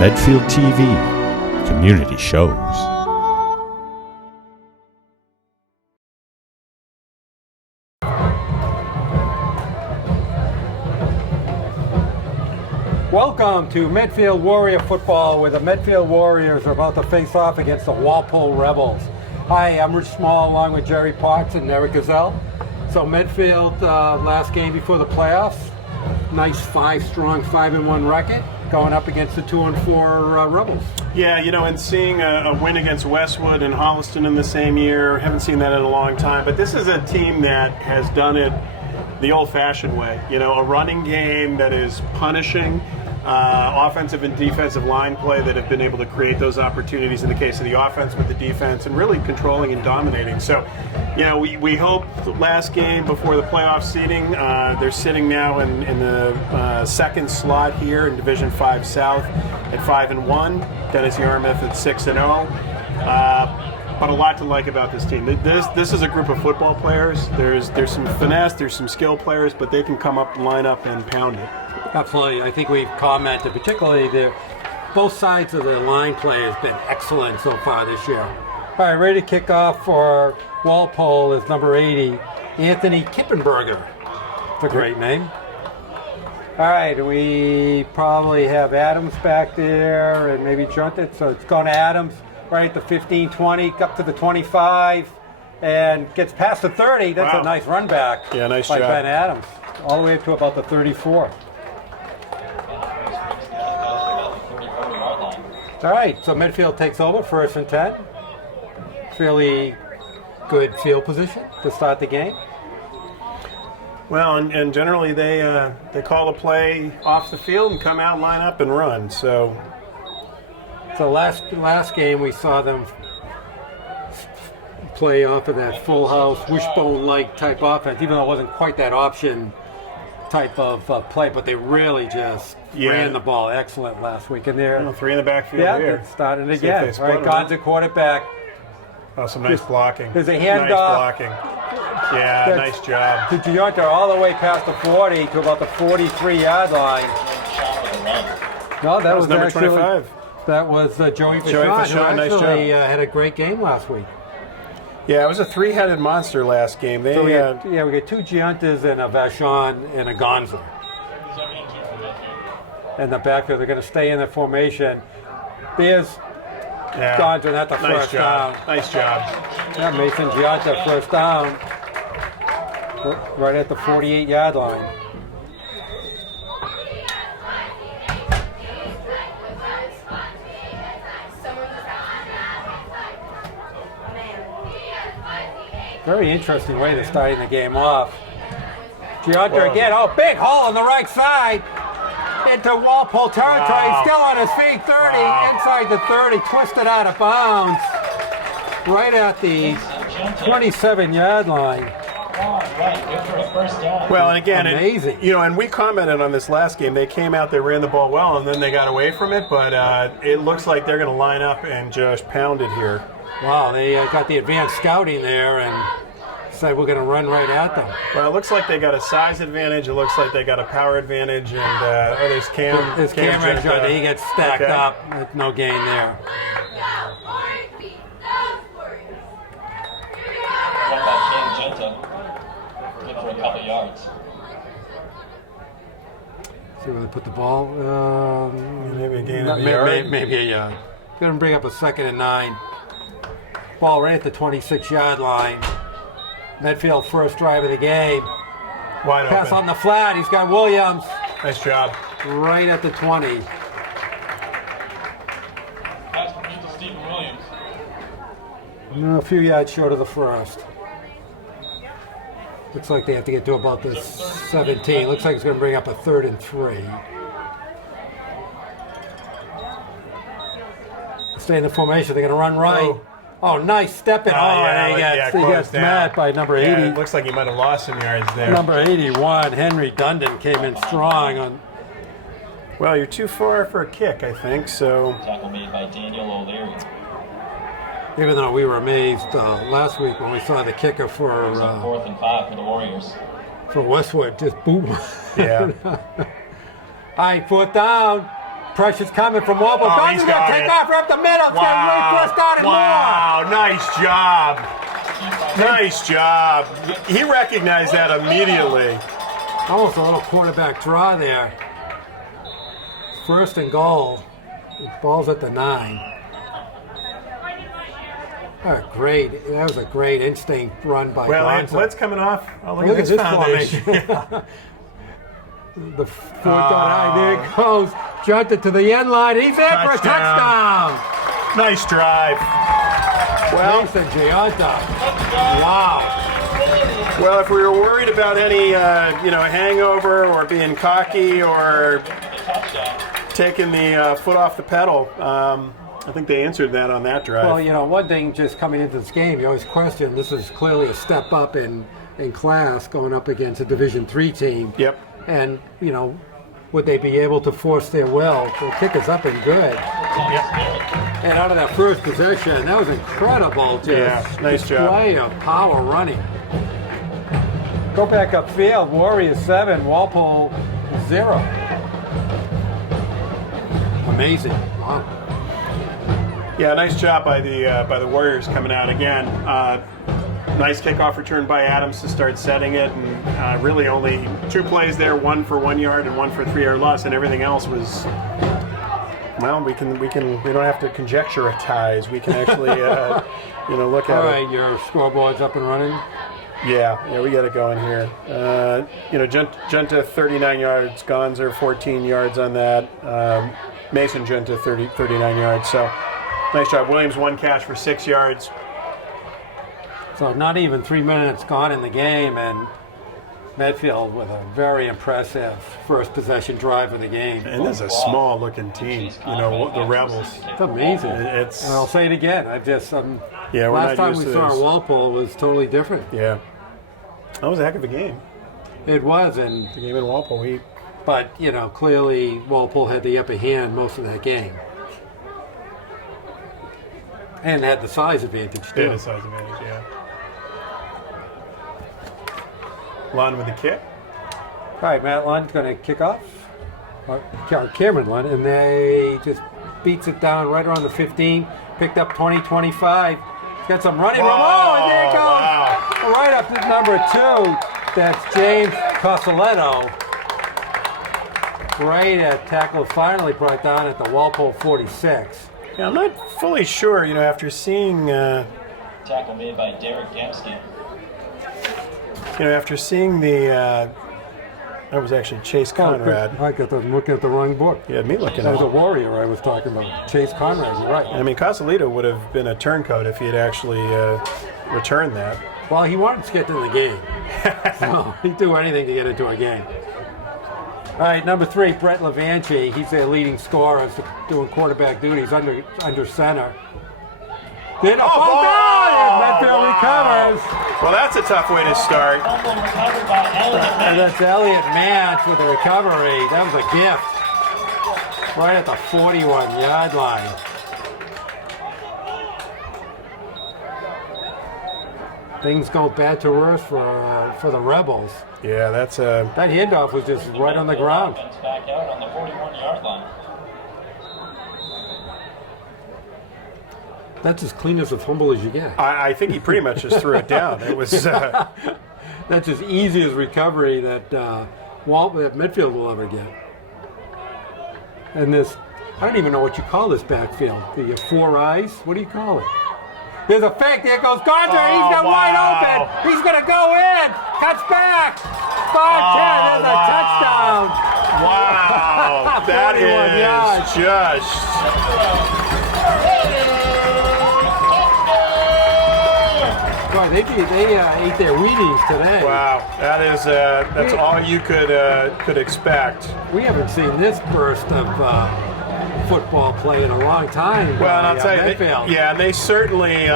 Medfield TV, community shows. Welcome to Medfield Warrior Football, where the Medfield Warriors are about to face off against the Walpole Rebels. Hi, I'm Rich Small along with Jerry Potts and Eric Gazelle. So Medfield, last game before the playoffs, nice strong 5-1 record going up against the 2-4 Rebels. Yeah, you know, and seeing a win against Westwood and Holliston in the same year, haven't seen that in a long time. But this is a team that has done it the old-fashioned way. You know, a running game that is punishing, offensive and defensive line play that have been able to create those opportunities in the case of the offense with the defense, and really controlling and dominating. So, you know, we hope the last game before the playoff seeding, they're sitting now in the second slot here in Division 5 South at 5-1. Dennis Yarmouth at 6-0. But a lot to like about this team. This is a group of football players. There's some finesse, there's some skill players, but they can come up, line up, and pound it. Absolutely. I think we've commented, particularly both sides of the line play has been excellent so far this year. All right, ready to kick off for Walpole is number 80, Anthony Kippenberger. It's a great name. All right, we probably have Adams back there and maybe Juntet, so it's going to Adams right at the 15-20, up to the 25, and gets past the 30. That's a nice run back. Yeah, nice by job. Ben Adams, all the way up to about the 34. All right, so Medfield takes over, 1st and 10. Fairly good field position to start the game. Well, and generally they call a play off the field and come out, line up, and run. So last game we saw them play off of that full house wishbone-like type offense, even though it wasn't quite that option type of play, but they really just ran the ball excellent last week. And they're 3 in the backfield here. Yeah, starting again. All right, Gonza quarterback. Oh, some nice blocking. There's a handoff. Nice blocking. Yeah, nice job. To Giunta all the way past the 40 to about the 43-yard line. No, that was number actually 25. That was Joey Vachon, who nice actually job. had a great game last week. Yeah, it was a 3-headed monster last game. We got 2 Giuntas and a Vachon and a Gonza. And the backfield, they're going to stay in the formation. There's Gonza at the first down. Nice job. Yeah, Mason Giunta, first down. Right at the 48-yard line. Very interesting way to starting the game off. Giunta again, big hole on the right side. Into Walpole territory, still on his feet, 30, inside the 30, twisted out of bounds. Right at the 27-yard line. Well, and again, amazing. And we commented on this last game. They came out, they ran the ball well, and then they got away from it, but it looks like they're going to line up and just pound it here. Wow, they got the advanced scouting there and said we're going to run right at them. Well, it looks like they got a size advantage. It looks like they got a power advantage. And there's Cam. There's Cameron. He gets stacked up. No gain there. Good for a couple yards. See where they put the ball. Maybe a gain of a yard. Maybe a yard. Going to bring up a 2nd and 9. Ball right at the 26-yard line. Medfield first drive of the game. Wide Pass open. on the flat. He's got Williams. Nice job. Right at the 20. Pass complete to Stephen Williams. A few yards short of the first. Looks like they have to get to about the 17. Looks like it's going to bring up a 3rd and 3. Stay in the formation. They're going to run right. Oh, nice step in. He gets met by number 80. Yeah, it looks like he might have lost some yards there. Number 81, Henry Dundon, came in strong on. Well, you're too far for a kick, I think. So. Tackle made by Daniel O'Leary. Even though we were amazed last week when we saw the kicker for 4th and 5 for the Warriors. For Westwood, just boom. Yeah. All right, 4th down. Pressure's coming from Walpole. Oh, Guns he's are going got to take it. off right up the middle. It's going to really press on and Wow, nice job. Nice job. He recognized that immediately. more. Almost a little quarterback draw there. First and goal. The ball's at the 9. Oh, great. That was a great instinct run by Well, Gonzo. Litt's coming off. Oh, look Look at at this this foundation. The 4th down. There it goes. Jumped it to the end line. He's in for a touchdown. Nice drive. Well, Mason Gianta. Wow. well, if we were worried about any, hangover or being cocky or taking the foot off the pedal, I think they answered that on that drive. Well, one thing just coming into this game, you always question, this is clearly a step up in class going up against a Division III team. Yep. And, would they be able to force their will? The kick is up and good. Yep. And out of that first possession, that was incredible. Just nice job. display of power running. Go back upfield. Warriors 7, Walpole 0. Amazing. Wow. Yeah, nice job by the Warriors coming out again. Nice kickoff return by Adams to start setting it, and really only 2 plays there, 1 for 1 yard and 1 for 3-yard loss, and everything else was. Well, we don't have to conjecturize. We can actually look at All it. right, your scoreboard's up and running. Yeah, we got it going here. Genta 39 yards, Gonzer 14 yards on that. Mason Genta 39 yards. So nice job. Williams 1 catch for 6 yards. So not even 3 minutes gone in the game, and Medfield with a very impressive first possession drive of the game. And this is a small looking team, the Rebels. It's amazing. It's And I'll say it again. we're last not time used we to saw this. Walpole was totally different. Yeah. That was a heck of a game. It was, and The game in Walpole. but clearly Walpole had the upper hand most of that game, and had the size advantage They too. had a size advantage, yeah. Lund with the kick. All right, Matt Lund's going to kick off. Cameron Lund, and they just beats it down right around the 15. Picked up 20, 25. He's got some running room. Oh, and there it goes. Wow. Right up to number 2. That's James Cosoletto. Great tackle, finally brought down at the Walpole 46. Yeah, I'm not fully sure, after seeing, Tackle made by Derek Gamsky. after seeing that was actually Chase Conrad. I'm looking at the wrong book. Yeah, me looking That at was a it. Warrior I was talking about. Chase Conrad, you're right. I mean, Cosolito would have been a turncoat if he had actually returned that. Well, he wanted to get to the game. So he'd do anything to get into a game. All right, number 3, Brett Levanchi. He's their leading scorer, doing quarterback duties under center. Then a ball down, and Medfield recovers. Well, that's a tough way to start. Fumble recovered by Elliott. And that's Elliott Mance with the recovery. That was a gift. Right at the 41-yard line. Things go bad to worse for the Rebels. Yeah, that's That handoff was just right on the ground. Offense back out on the 41-yard line. That's as clean as a fumble as you get. I think he pretty much just threw it down. It was That's as easy as recovery that that Medfield will ever get. And this, I don't even know what you call this backfield. The 4 eyes? What do you call it? There's a fake. There goes Gonzer. He's got wide open. He's going to go in. Cuts back. 5-10. There's a touchdown. wow. That 41 yards. is just. Boy, they ate their Wheaties today. Wow, that's all you could expect. We haven't seen this burst of football play in a long time. Well, and by, I'll tell you, Medfield. they certainly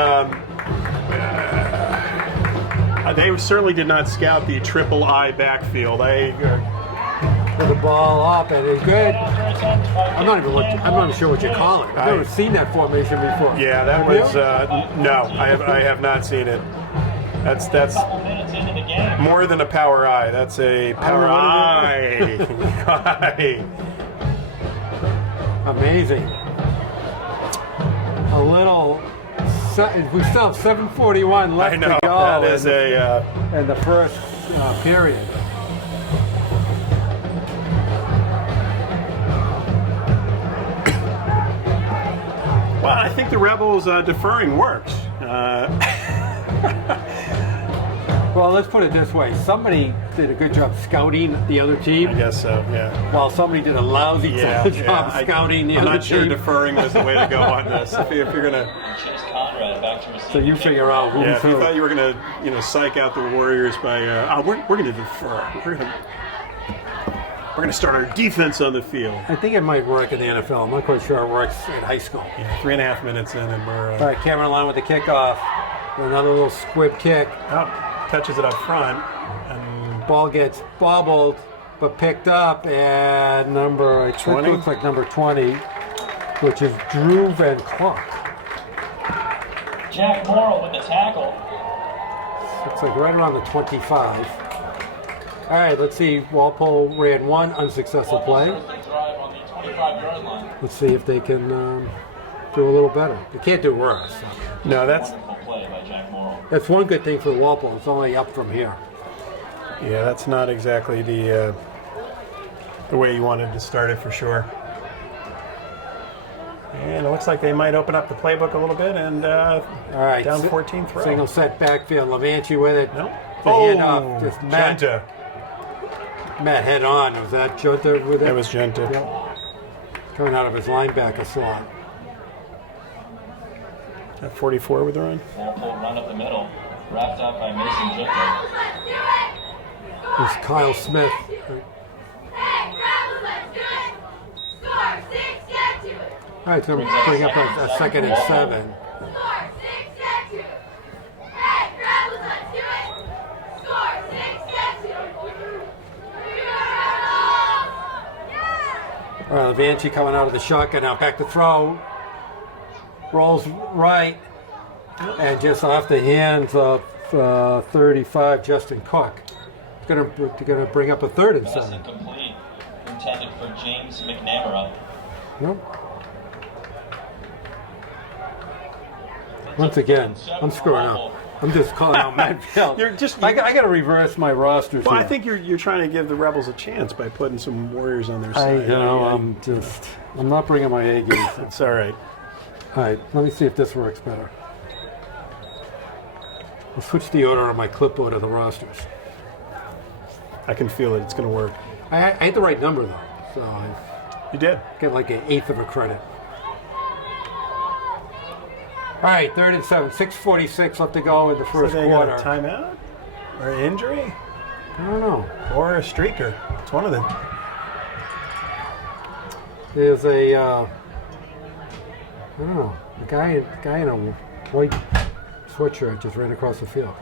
did not scout the triple I backfield. Put the ball up and it's good. I'm not even sure what you call it. I've never seen that formation before. Yeah, that Have you? was no. I have not seen it. That's Couple minutes into the game. more than a power eye. That's a power know what eye. Amazing. A little. We still have 7:41 left I know, to go. that is in the first period. Well, I think the Rebels deferring works. Well, let's put it this way. Somebody did a good job scouting the other team, I guess so, yeah. while somebody did a lousy job scouting the I'm other not sure team. deferring was the way to go on this. If you're going to... Chase Conrad back to receive. So you figure out who's Yeah, if you who. thought you were going to, psych out the Warriors by, we're going to defer. We're going to start our defense on the field. I think it might work in the NFL. I'm not quite sure it works in high school. Yeah, 3.5 minutes in, and we're All right, Cameron line with the kickoff. Another little squib kick. touches it up front, and Ball gets bobbled, but picked up, and I think 20? it looks like number 20, which is Drew Van Clark. Jack Morrill with the tackle. Looks like right around the 25. All right, let's see. Walpole ran one unsuccessful play. Walpole drive on the 25-yard line. Let's see if they can do a little better. They can't do worse. So. no, that's Wonderful play by Jack Morrill. That's one good thing for Walpole. It's only up from here. that's not exactly the way you wanted to start it for sure. And it looks like they might open up the playbook a little bit, and All right, down 14 throw. Single set backfield. Levanchi with it. Nope. The handoff. Just Matt head on. Was that Junta with it? That was Genta. Yep. Coming out of his linebacker slot. At 44 with the run. Walpole run up the middle. Wrapped up by Mason Jacob. There's Kyle Smith. All right, so bring up a second and 7. All right, Levanchi coming out of the shotgun now. Back to throw. Rolls right. And just off the hands of 35, Justin Cook. It's going to bring up a 3rd and 7. Incomplete. Intended for James McNamara. Nope. Once again, I'm screwing up. I'm just calling out Medfield. I got to reverse my rosters. Well, here. I think you're trying to give the Rebels a chance by putting some Warriors on their side. I'm not bringing my A game. It's all right. All right, let me see if this works better. I'll switch the order on my clipboard of the rosters. I can feel it. It's going to work. I had the right number though, so I You did. get like an 1/8 of a credit. All right, 3rd and 7, 6:46 left to go in the first so they quarter. got a timeout or an injury I don't know. or a streaker. It's one of them. There's a I don't know, a guy in a white sweatshirt just ran across the field.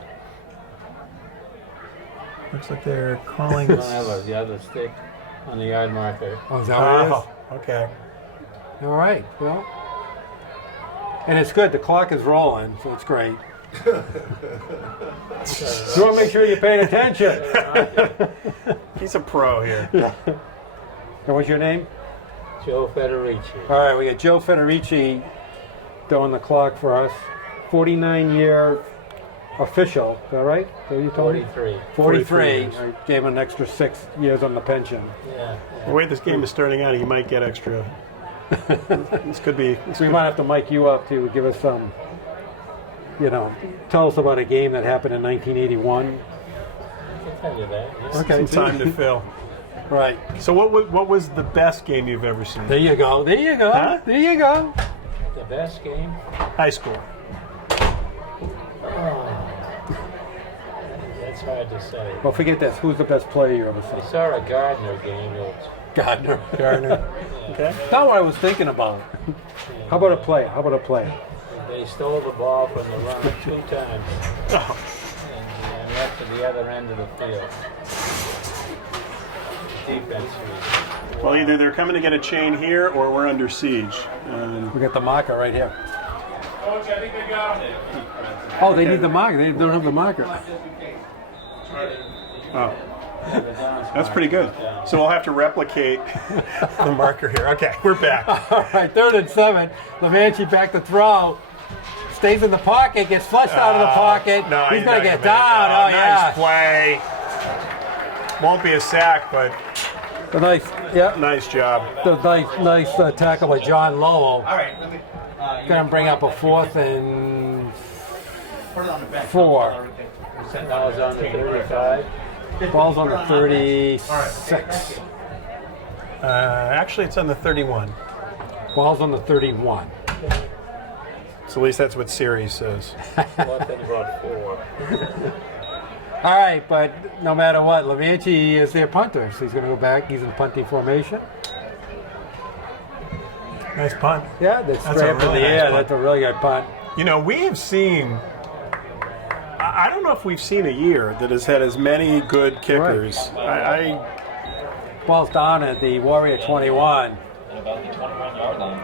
Looks like they're calling. The other stick on the yard marker. Oh, is that what it is? Okay. All right, well. And it's good. The clock is rolling, so it's great. You want to make sure you're paying attention. He's a pro here. And what's your name? Joe Federici. All right, we got Joe Federici doing the clock for us. 49-year official. Is that right? Is that what you told me? 43. 43. I gave him an extra 6 years on the pension. Yeah. The way this game is starting out, he might get extra. This could be. We might have to mic you up to give us some, tell us about a game that happened in 1981. I can tell you that. Yes. Okay. Some time to fill. Right. So what was the best game you've ever seen? There you go. There you go. Huh? There you go. The best game? High school. That's hard to say. Well, forget this. Who's the best player you ever I saw? saw a Gardner game. Gardner. Okay. Not what I was thinking about. How about a play? They stole the ball from the runner 2 times. Oh. And left to the other end of the field. Defense. Well, either they're coming to get a chain here, or we're under siege. We got the marker right here. Coach, I think they got him. Oh, they need the marker. They don't have the marker. Oh. That's pretty good. So we'll have to replicate the marker here. Okay, we're back. All right, 3rd and 7. Levanchi back to throw. Stays in the pocket, gets flushed out of the pocket. No, he's going to get down. Oh, Oh, nice yeah. play. Won't be a sack, but The nice, yeah. nice job. The nice tackle by John Lowell. Going to bring up a 4th and 4. Ball's on the 35. Ball's on the 36. Actually, it's on the 31. Ball's on the 31. So at least that's what series says. Left and about 4. All right, but no matter what, Levanchi is their punter, so he's going to go back. He's in punting formation. Nice punt. Yeah, that's That's straight a up in really the nice air. punt. That's a really good punt. You know, we have seen. I don't know if we've seen a year that has had as many good kickers. Ball's down at the Warrior 21. At about the 21-yard line.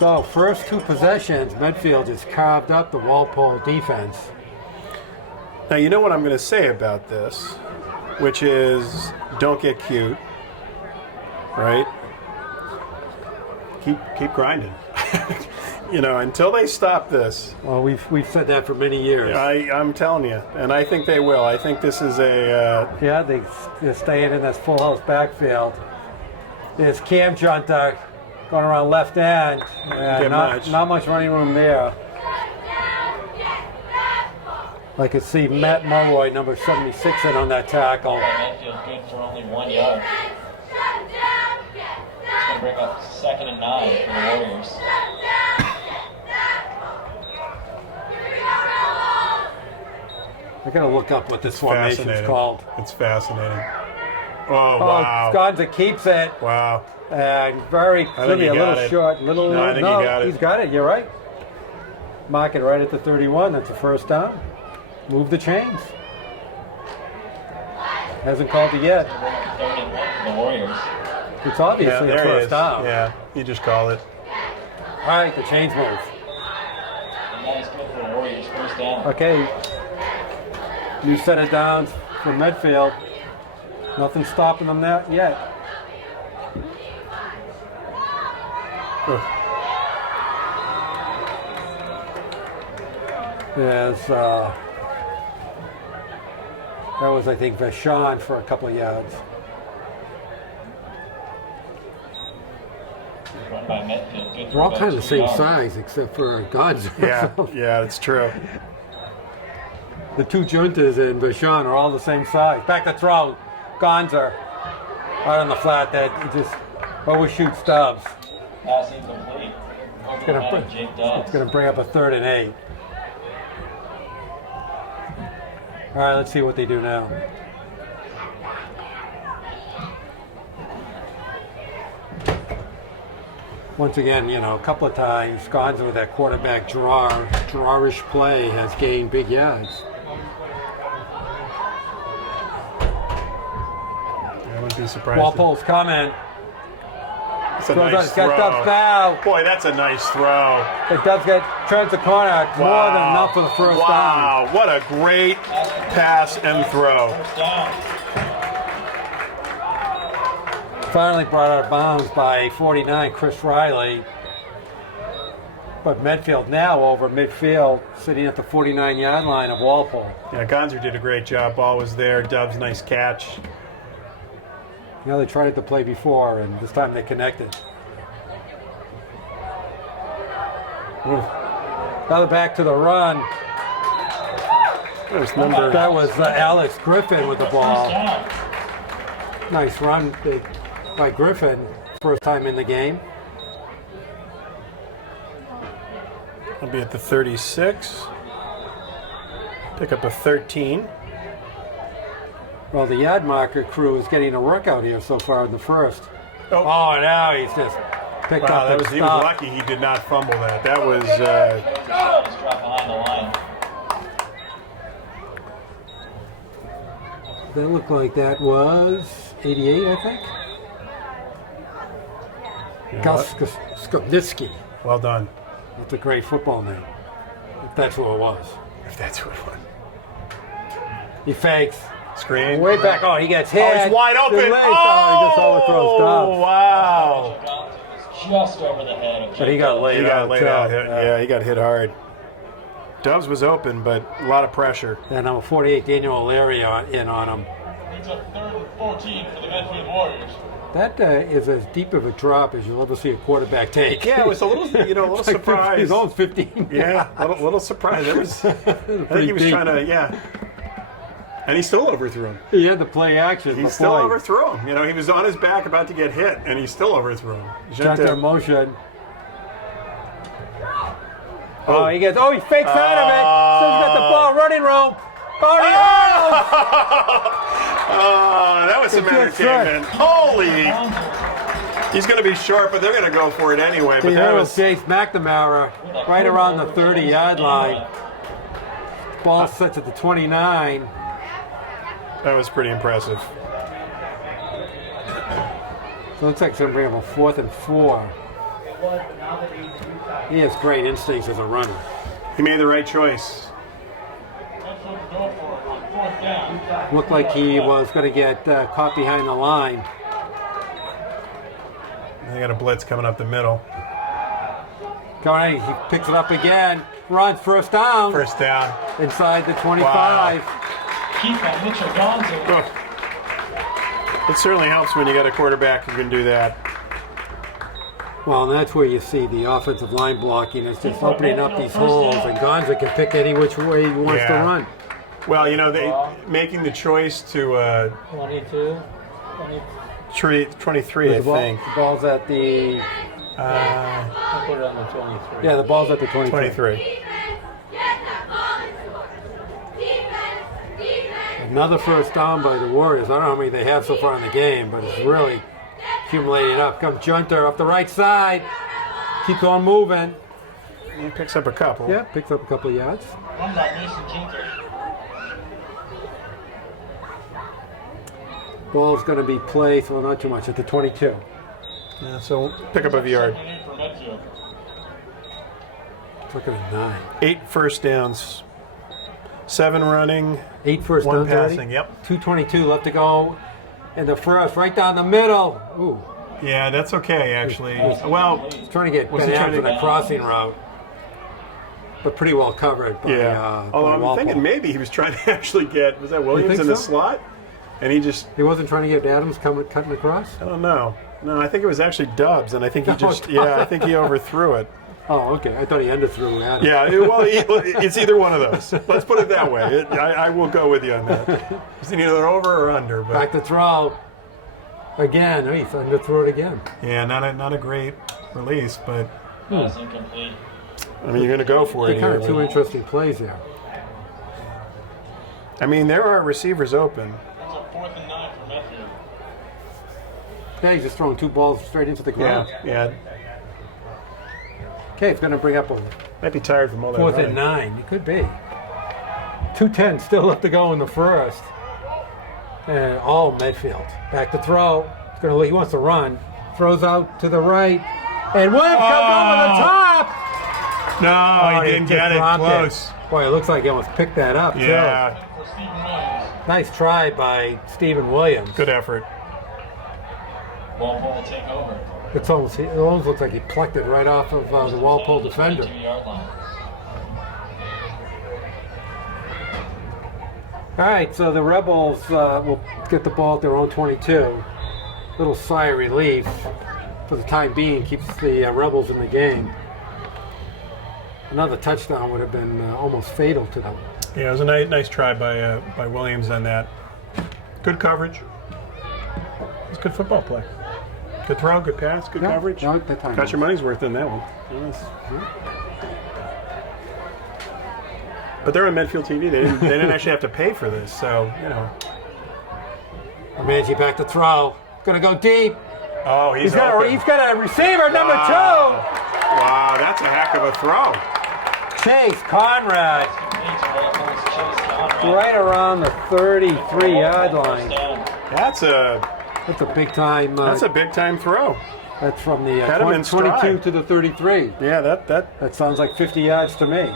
So first 2 possessions, Medfield has carved up the Walpole defense. Now, you know what I'm going to say about this, which is don't get cute, right? Keep grinding. You know, until they stop this. Well, we've said that for many years. I'm telling you, and I think they will. I think this is a. Yeah, they're staying in this full house backfield. There's Cam Junta going around left end. Not much running room there. I could see Matt Mulroy, number 76, in on that tackle. Medfield good for only 1 yard. It's going to bring up 2nd and 9 for the Warriors. I gotta look up what this formation is called. It's fascinating. Oh, wow. Sconza keeps it. Wow. And very clearly a little short. No, I think he got it. He's got it. You're right. Mark it right at the 31. That's a first down. Move the chains. Hasn't called it yet. 3rd and 1 for the Warriors. It's obviously a there he first is. down. Yeah, you just called it. All right, the chains move. And that is good for the Warriors. First down. Okay. New set of downs for Medfield. Nothing stopping them that yet. There's that was, I think, Vachon for a couple of yards. Run by Medfield. Good for They're all about kind of the 2 same yards. size, except for God's. Yeah, that's true. The 2 Juntas and Vachon are all the same size. Back to throw. Gonzer out on the flat that just overshoots Stubbs. Pass incomplete. It's going to bring up a 3rd and 8. All right, let's see what they do now. Once again, you know, a couple of times, Gonza with that quarterback drawish play has gained big yards. I wouldn't be surprised. Walpole's coming. It's a nice Got Dubs throw. now. Boy, that's a nice throw. But Dubs turns the corner. More than enough for the first down. Wow, what a great pass and throw. First down. Finally brought out of bounds by 49, Chris Riley. But Medfield now over midfield, sitting at the 49-yard line of Walpole. Yeah, Gonzer did a great job. Ball was there. Dubs, nice catch. You know, they tried it to play before, and this time they connected. Now back to the run. There's number. That was Alex Griffin with the ball. First down. Nice run by Griffin, first time in the game. I'll be at the 36. Pick up a 13. Well, the yard marker crew is getting a workout here so far in the first. Oh. Now he's just picked Wow, up and he was stopped. lucky he did not fumble that. That was. Just drop behind the line. That looked like that was 88, I think. Gus Skopnitsky. Well done. That's a great football name, if that's who it was. If that's what it was. He fakes. Screen. Way back. Oh, he gets hit. Oh, he's wide open. He just overthrows Dobbs. Wow. Just over the head of But he got laid out. Yeah, he got hit hard. Dobbs was open, but a lot of pressure. And number 48, Daniel O'Leary in on him. It's a 3rd and 14 for the Medfield Warriors. That is as deep of a drop as you'll ever see a quarterback take. Yeah, it was a little, a little surprise. He's almost 15. Yeah, a little surprise. It was. I think he was deep. trying to, and he still overthrew him. He had to play action. He still overthrew him. He was on his back about to get hit, and he still overthrew him. Junter motion. Oh, he fakes out of it. Still got the ball, running room. That was some entertainment. Holy! He's going to be short, but they're going to go for it anyway. But that was Chase McNamara right around the 30-yard line. Ball sets at the 29. That was pretty impressive. So it looks like it's going to bring up a 4th and 4. He has great instincts as a runner. He made the right choice. Looked like he was going to get caught behind the line. They got a blitz coming up the middle. He picks it up again. Runs first down. First down. Inside the 25. Keep on Mitchell Gonzo. It certainly helps when you got a quarterback who can do that. Well, and that's where you see the offensive line blocking. It's just opening up these holes, and Gonza can pick any which way he wants to run. Well, they making the choice to 22. 23, I think. The ball's at the. I put it on the 23. Yeah, the ball's at the 23. 23. Another first down by the Warriors. I don't know how many they have so far in the game, but it's really accumulating up. Comes Junter up the right side. Keeps on moving. He picks up a couple. Yeah, picks up a couple of yards. Run by Mason Junter. Ball's going to be played, so not too much, at the 22. Yeah, so pick up a yard. For Medfield. Looking at 9. 8 first downs. 7 running. 8 first 1 downs passing, already. yep. 2:22 left to go. And the first, right down the middle. Ooh. Yeah, that's okay, actually. Well, He's trying to get Was Ben he Adams trying in to- a crossing route. But pretty well covered by, although by I'm Walpole. thinking maybe he was trying to actually get, was that Williams think in the so? slot? And he just, He wasn't trying to get Adams cutting across? I don't know. No, I think it was actually Dobbs, and I think he just, Dobbs. I think he overthrew it. Oh, okay. I thought he underthrew Adams. Yeah, well, it's either one of those. Let's put it that way. I will go with you on that. It's either over or under. But Back to throw. Again. He underthrew it again. yeah, not a great release, but Pass incomplete. I mean, you're going to go for it Kind here. of two interesting plays there. I mean, there are receivers open. It's a 4th and 9 for Medfield. Yeah, he's just throwing 2 balls straight into the ground. Yeah. Okay, it's going to bring up a Might be tired from all that 4th running. and 9. It could be. 2:10 still left to go in the first. And Medfield. Back to throw. He wants to run. Throws out to the right. And Williams comes over the top. No, Oh, he didn't just get it dropped close. Boy, it looks like he almost picked that up, Yeah, For Stephen Williams. too. Nice try by Stephen Williams. good effort. Walpole will take over. It almost looks like he plucked it right off of the Walpole defender. 22-yard line. All right, so the Rebels will get the ball at their own 22. Little sigh of relief for the time being, keeps the Rebels in the game. Another touchdown would have been almost fatal to them. Yeah, it was a nice try by Williams on that. Good coverage. It was good football play. Good throw, good pass, good coverage. No, that time Got your money's worth in that one. But they're on Medfield TV. They didn't actually have to pay for this, so Manji back to throw. Gonna go deep. Oh, he's got open. a receiver, number 2. Wow, that's a heck of a throw. Chase Conrad, Walpole's Chase Conrad. right around the 33-yard line. That's a That's a big time. throw. That's from the Had him in 22 stride. to the 33. Yeah, that That sounds like 50 yards to me.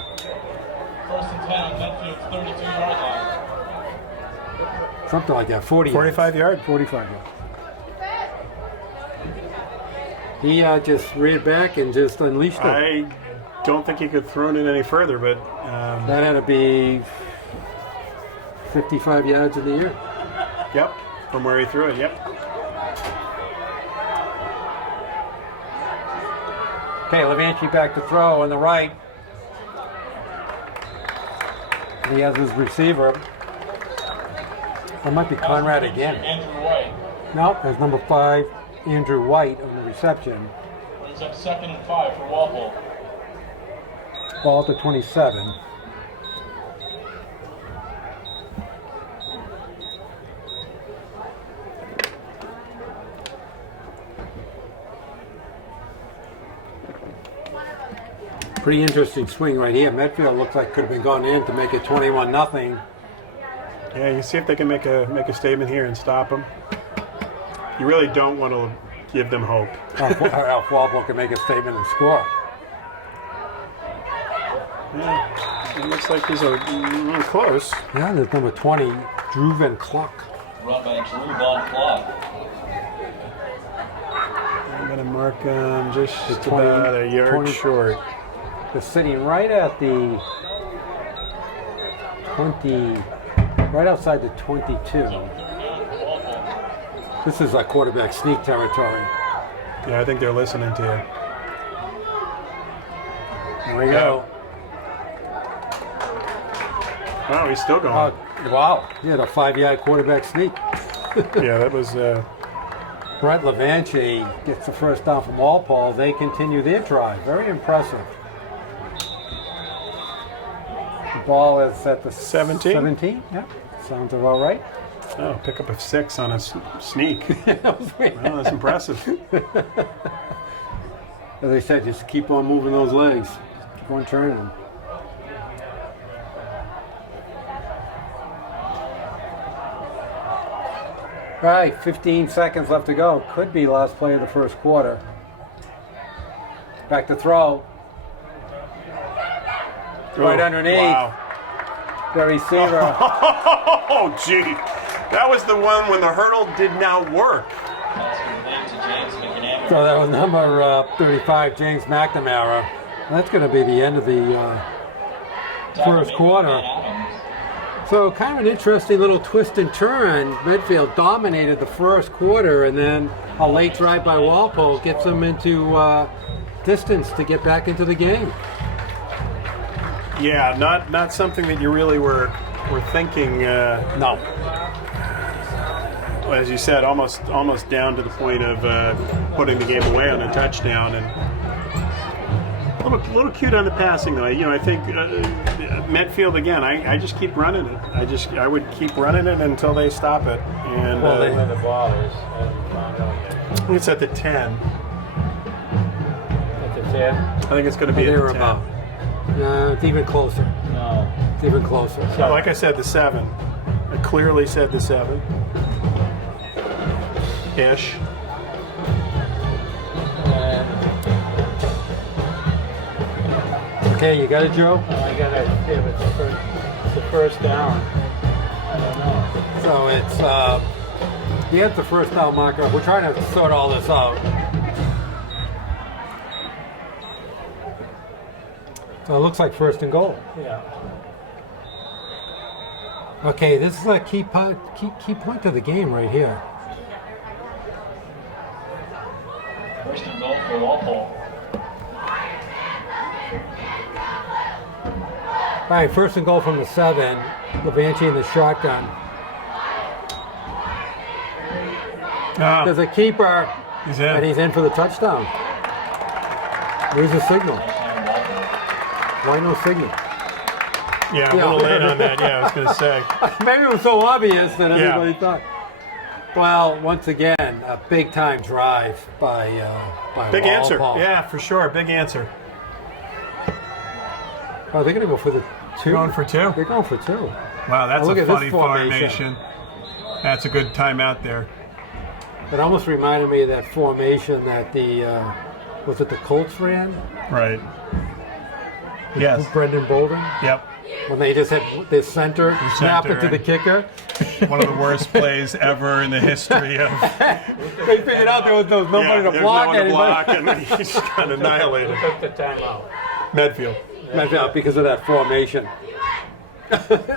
1st and 10 on Medfield's 32-yard line. something like that. 40 45 yard. 45 yards. He just reared back and just unleashed it. I don't think he could have thrown it any further, but That had to be 55 yards in the air. yep, from where he threw it. Yep. Okay, Levanchi back to throw on the right. He has his receiver. That might be Conrad again. Andrew White. No, there's number 5, Andrew White on the reception. Brings up 2nd and 5 for Walpole. Ball to 27. Pretty interesting swing right here. Medfield looks like could have been gone in to make it 21-0. Yeah, you see if they can make a statement here and stop them. You really don't want to give them hope. If Walpole can make a statement and score. Yeah, it looks like he's a little close. Yeah, there's number 20, Drew Van Clock. Run by Drew Von Clark. I'm going to mark just 20 about a yard 20 short. They're sitting right at the 20, right outside the 22. This is like quarterback sneak territory. Yeah, I think they're listening to you. There we go. Oh, he's still going. Wow. He had a 5-yard quarterback sneak. Yeah, that was. Brett Levanchi gets the first down from Walpole. They continue their drive. Very impressive. The ball is at the 17? 17, yeah. Sounds about right. Oh, pick up a 6 on a sneak. That was weird. Well, that's impressive. As I said, just keep on moving those legs. Keep on turning them. All right, 15 seconds left to go. Could be last play of the first quarter. Back to throw. Right underneath. Wow. The receiver. Oh, gee. That was the one when the hurdle did not work. Pass complete to James McNamara. So that was number 35, James McNamara. That's going to be the end of the first quarter. So kind of an interesting little twist and turn. Medfield dominated the first quarter, and then a late drive by Walpole gets them into distance to get back into the game. Yeah, not something that you really were thinking. No. As you said, almost down to the point of putting the game away on a touchdown, and a little cute on the passing though. I think Medfield again. I just keep running it. I would keep running it until they stop it. And Well, where the ball is. I haven't found out yet. it's at the 10. At the 10? I think it's going to be They at were the 10. about. It's even closer. No. It's even closer. So, like I said, the 7. I clearly said the 7. Ish. Okay, you got it, Joe? I got it. If it's the first down. I don't know. So it's he has the first down marker. We're trying to sort all this out. So it looks like first and goal. Yeah. Okay, this is a key point of the game right here. First and goal for Walpole. All right, first and goal from the 7. Levanchi in the shotgun. There's a keeper, He's and in. he's in for the touchdown. Where's the signal? Touchdown Walpole. Why no signal? Yeah, a little late on that. Yeah, I was going to say. Maybe it was so obvious that Yeah. everybody thought. Well, once again, a big-time drive by Big answer. Walpole. Yeah, for sure. Big answer. Oh, they're going to go for the 2. Going for 2. They're going for 2. Wow, that's Oh, look a at this funny formation. That's a good timeout there. It almost reminded me of that formation that was it the Colts ran? Right. Yes. Brendan Bolden? Yep. When they just had this center, snap it center to the and- kicker. one of the worst plays ever in the history of. They figured out there was nobody to there's block no one to block, anybody. and he just got annihilated. Took the timeout. Medfield. Because of that formation.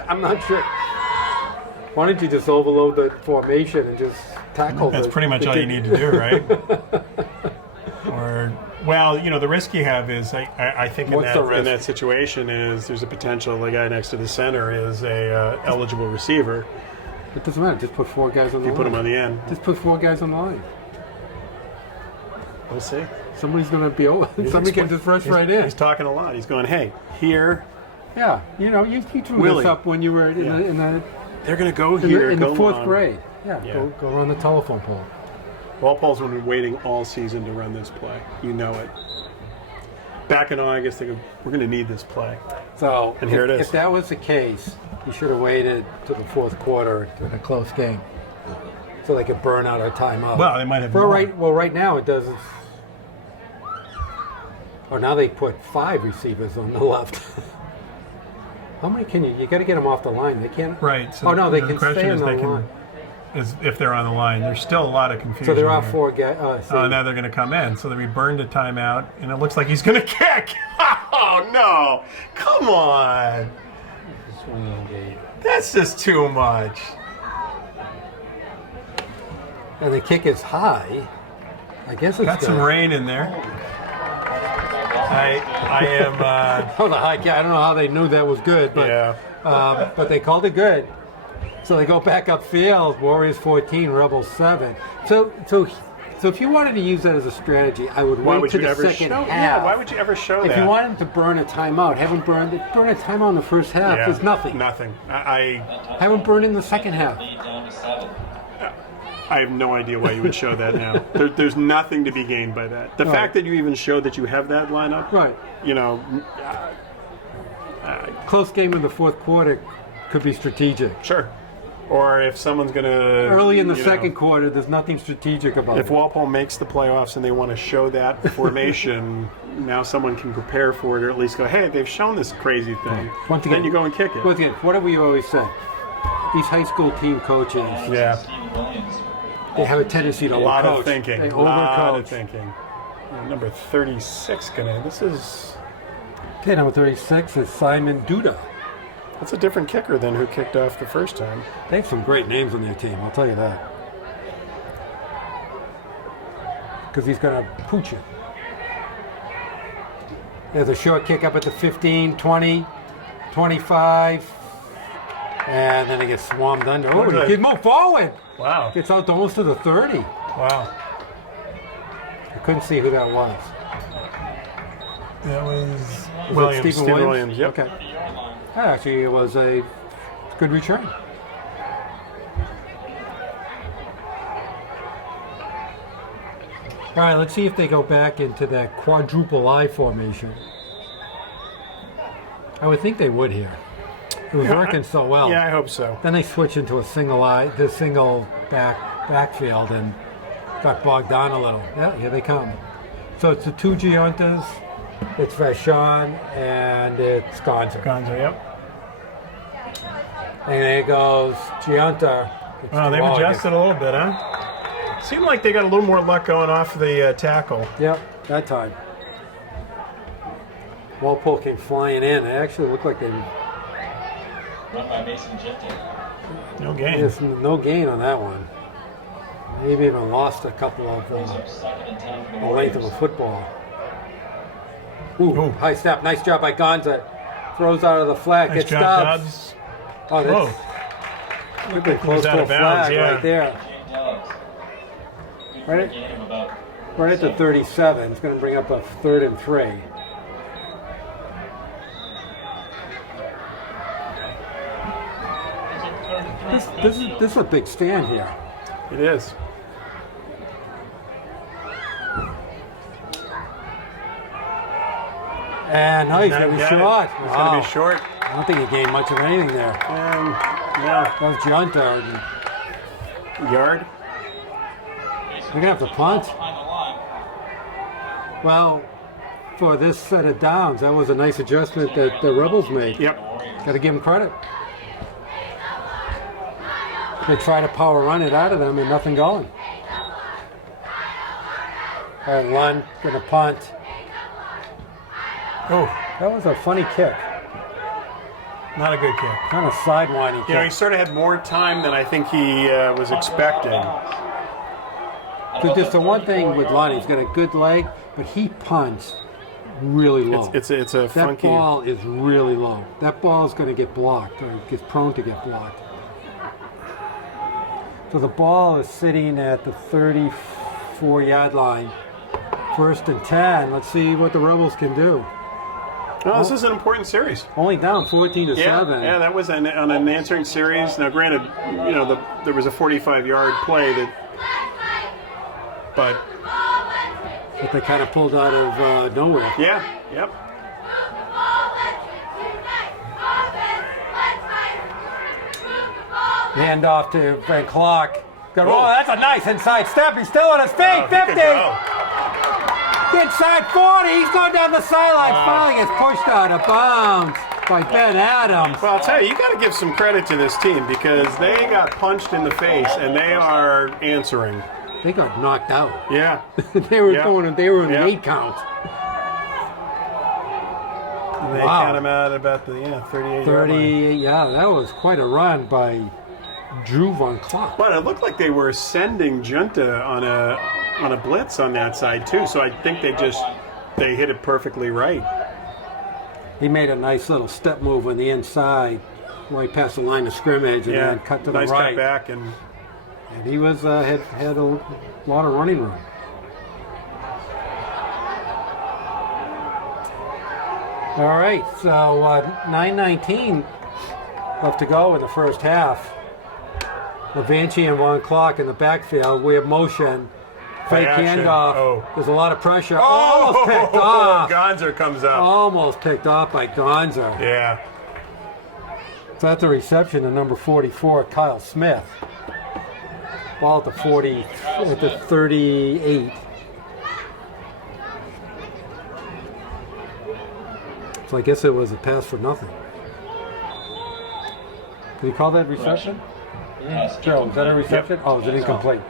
I'm not sure. Why don't you just overload the formation and just tackle? That's pretty much all you need to do, right? Or, well, the risk you have is, I think What's the risk? in that situation is there's a potential the guy next to the center is a eligible receiver. It doesn't matter. Just put 4 guys on the You line. put him on the end. Just put 4 guys on the line. We'll see. Somebody's going to be over. Somebody can just rush right in. He's talking a lot. He's going, hey, here. Yeah, you threw Willie. this up when you were in They're going to go here. the go 4th long. grade. Yeah. Go around the telephone pole. Walpole's been waiting all season to run this play. You know it. Back in August, they go, we're going to need this play. So, And here it is. If that was the case, you should have waited to the 4th quarter in a close game, so they could burn out a timeout. Well, they might have. Right now it doesn't. Oh, now they put 5 receivers on the left. How many can you? You got to get them off the line. They can't. Right. So Oh no, they the can question stay is on the they can- line. Is if they're on the line. There's still a lot of confusion. So there are here. 4 guys. Oh, now they're going to come in. So we burned a timeout, and it looks like he's going to kick. Oh, no. Come on. Swinging gate. That's just too much. And the kick is high. I guess it's Got some rain in there. I am. Oh, the high kick. I don't know how they knew that was good, but Yeah. but they called it good. So they go back upfield. Warriors 14, Rebels 7. So if you wanted to use that as a strategy, I would Why wait would to you the ever second show? half. Yeah. Why would you ever show If that? you wanted to burn a timeout, have them burn a timeout in the first half. Yeah, There's nothing. Nothing. Have them burn in the second half. Lead down to 7. I have no idea why you would show that now. There's nothing to be gained by that. The Right. fact that you even showed that you have that lineup, Right. Close game in the 4th quarter could be strategic. Sure. Or if someone's going to... Early in the second quarter, there's nothing strategic about If it. Walpole makes the playoffs and they want to show that formation, now someone can prepare for it or at least go, hey, they've shown this crazy thing. Once again- Then you go and kick it. Once again, what have we always said? These high school team coaches, Yeah. Stephen Williams. they have a tendency to A lot overcoach. of thinking. They A lot of overcoach. thinking. Number 36 gonna. This is... Okay, number 36 is Simon Duda. That's a different kicker than who kicked off the first time. They have some great names on their team, I'll tell you that. Because he's going to pooch it. There's a short kick up at the 15, 20, 25. And then it gets swarmed under. Oh, Look at he can move forward. Wow. Gets out almost to the 30. Wow. I couldn't see who that was. That was Was it Williams. Stephen Stephen Williams? Yep. Okay. Actually, it was a good return. All right, let's see if they go back into that quadruple I formation. I would think they would here. It was working so well. Yeah, I hope so. Then they switched into a single backfield and got bogged down a little. Yeah, here they come. So it's the 2 Giuntas, it's Vashon, and it's Gonzo. Gonzo, yep. And there goes Giunta. It's Wow, they've Dwyer. adjusted a little bit, huh? Seemed like they got a little more luck going off the tackle. Yep, that time. Walpole came flying in. It actually looked like they Run by Mason Jipton. No gain. there's no gain on that one. Maybe even lost a couple of Brings up 2nd and 10 for the the length of a Warriors. football. Ooh, Ooh. high snap. Nice job by Gonza. Throws out of the flat. Nice Gets job, Stubbs. Dobbs. Oh, Whoa. that's we've been close out to a of bounds, flag yeah. right there. Jay Dobbs. Good Right. for a gain of about Right at the 37. It's going to bring up a 3rd and 3. This is a big stand here. It is. And no, he's Now going to be got it. short. It's going to be short. I don't think he gained much of anything there. Yeah. That was Giunta. Yard. We're going to have to punt. behind the line. Well, for this set of downs, that was a nice adjustment that the Rebels made. Yep. Got to give them credit. They try to power run it out of them and nothing going. All right, Lund gonna punt. Oh, that was a funny kick. Not a good kick. Kind of sidewinding kick. You know, he sort of had more time than I think he was expecting. So just the one thing with Lund, he's got a good leg, but he punts really low. It's a that funky. ball is really low. That ball is going to get blocked, or gets prone to get blocked. So the ball is sitting at the 34-yard line. 1st and 10. Let's see what the Rebels can do. Oh, this is an important series. Only down 14 to 7. Yeah, that was on an answering series. Now, granted, you know, there was a 45-yard play but they kind of pulled out of nowhere. Yeah, yep. Hand off to Van Clark. Oh, that's a nice inside step. He's still on his feet. 50. Inside 40. He's going down the sideline. Finally gets pushed out of bounds by Ben Adams. Well, I'll tell you, you got to give some credit to this team because they got punched in the face and they are answering. They got knocked out. Yeah. They were in an 8 count. And they count them out about the 38. 30. Yeah, that was quite a run by Drew Van Clark. But it looked like they were sending Junta on a blitz on that side too. So I think they hit it perfectly right. He made a nice little step move on the inside, right past the line of scrimmage, and then cut to the right. Nice cut back and he was had a lot of running room. All right, so 9:19 left to go in the first half. Levanchi and Von Clark in the backfield. We have motion. Fake handoff. There's a lot of pressure. Almost picked off. Gonzer comes up. Almost picked off by Gonzer. Yeah. So that's a reception to number 44, Kyle Smith. Ball at the 38. So I guess it was a pass for nothing. Did you call that reception? Yes. Joe, is that a reception? Yep. Oh, is it incomplete?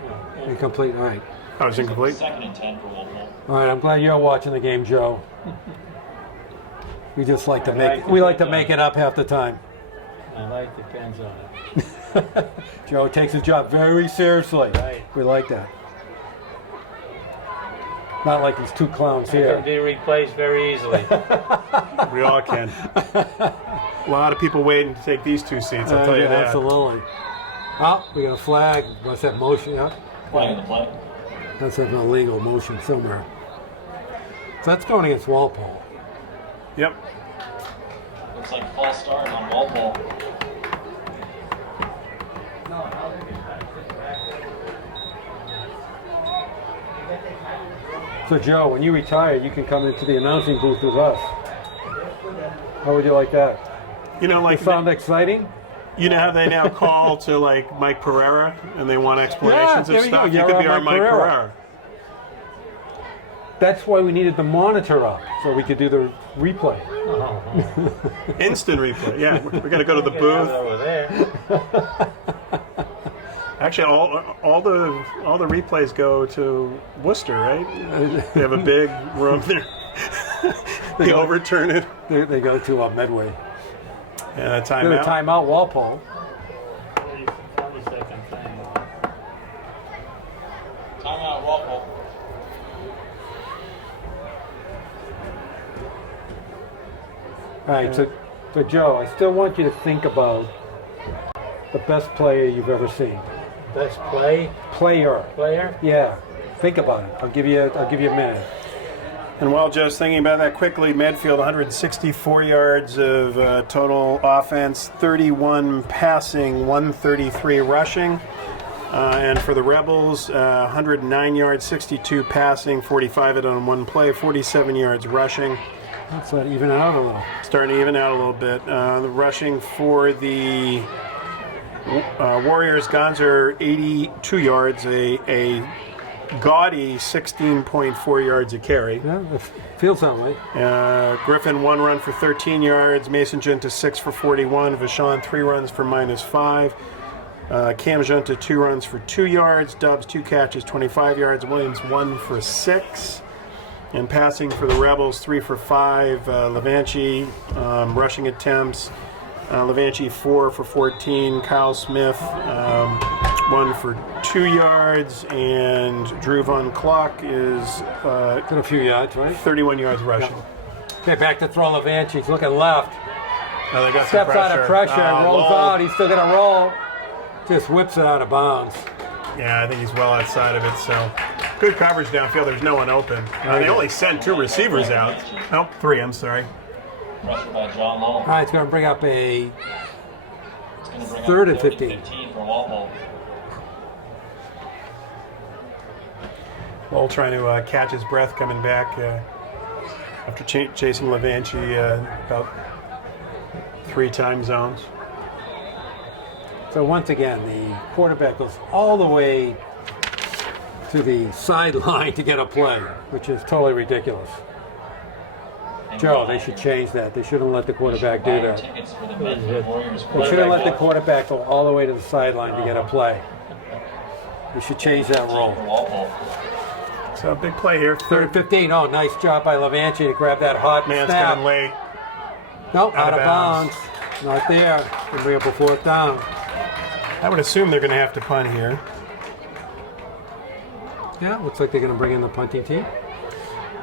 Incomplete, all right. Oh, it's incomplete? 2nd and 10 for Walpole. All right, I'm glad you're watching the game, Joe. We just like to make it up half the time. I like the pens on it. Joe takes his job very seriously. Right. We like that. Not like these two clowns I here. can be replaced very easily. We all can. A lot of people waiting to take these two seats, I'll tell you that. Absolutely. Oh, we got a flag. What's that motion? Yeah. Flag in the play. That's an illegal motion somewhere. So that's going against Walpole. Yep. Looks like false start on Walpole. So Joe, when you retire, you can come into the announcing booth with us. How would you like that? You know, like You sound exciting? you know how they now call to like Mike Pereira and they want explanations there of you go. stuff? You You're could be our our Mike Mike Pereira. Pereira. That's why we needed the monitor up, so we could do the replay. Instant replay. Yeah, we're gonna go to the Get out booth. over there. Actually, all the replays go to Worcester, right? They have a big room there. They overturn it. They go to Medway. And a Get a timeout. timeout, Walpole. 40-second timeout. Timeout Walpole. All right, so Joe, I still want you to think about the best player you've ever seen. Best Player. player? Yeah. Think about it. I'll give you a minute. And while Joe's thinking about that quickly, Medfield 164 yards of total offense, 31 passing, 133 rushing. And for the Rebels, 109 yards, 62 passing, 45 of it on one play, 47 yards rushing. Let's even it out a little. Starting to even out a little bit. The rushing for the Warriors, Gonzer 82 yards, a gaudy 16.4 yards a carry. Yeah, it feels that way. Griffin 1 run for 13 yards, Mason Junta 6 for 41, Vachon 3 runs for -5. Cam Junta, 2 runs for 2 yards. Dubs, 2 catches, 25 yards. Williams, 1 for 6. And passing for the Rebels, 3 for 5. Levanchi, rushing attempts. Levanchi, 4 for 14. Kyle Smith, 1 for 2 yards. And Drew Von Klock is Got a few yards, right? 31 yards rushing. Okay, back to throw Levanchi. He's looking left. Oh, they got some Steps out of pressure, rolls low. out. He's still going to roll. Just whips it out of bounds. Yeah, I think he's well outside of it, so good coverage downfield. There's no one open. They only sent 2 receivers out. Oh, 3, I'm sorry. Pressure by John Lowell. All right, it's going to bring up a It's going to bring up 3rd and 15. 15 for Walpole. Lowell trying to catch his breath coming back after chasing Levanchi about 3 time zones. So once again, the quarterback goes all the way to the sideline to get a play, which is totally ridiculous. Joe, they should change that. They shouldn't let the quarterback do that. Tickets for the Medfield Warriors They shouldn't let the quarterback quarterback go all the way to the sideline to get a play. They should change that rule. for Walpole. So big play here. 3rd and 15. Oh, nice job by Levanchi to grab that hot Man's snap. coming late. Nope, Out out of of bounds. Not there. Can bring up a 4th down. I would assume they're going to have to punt here. Yeah, looks like they're going to bring in the punting team.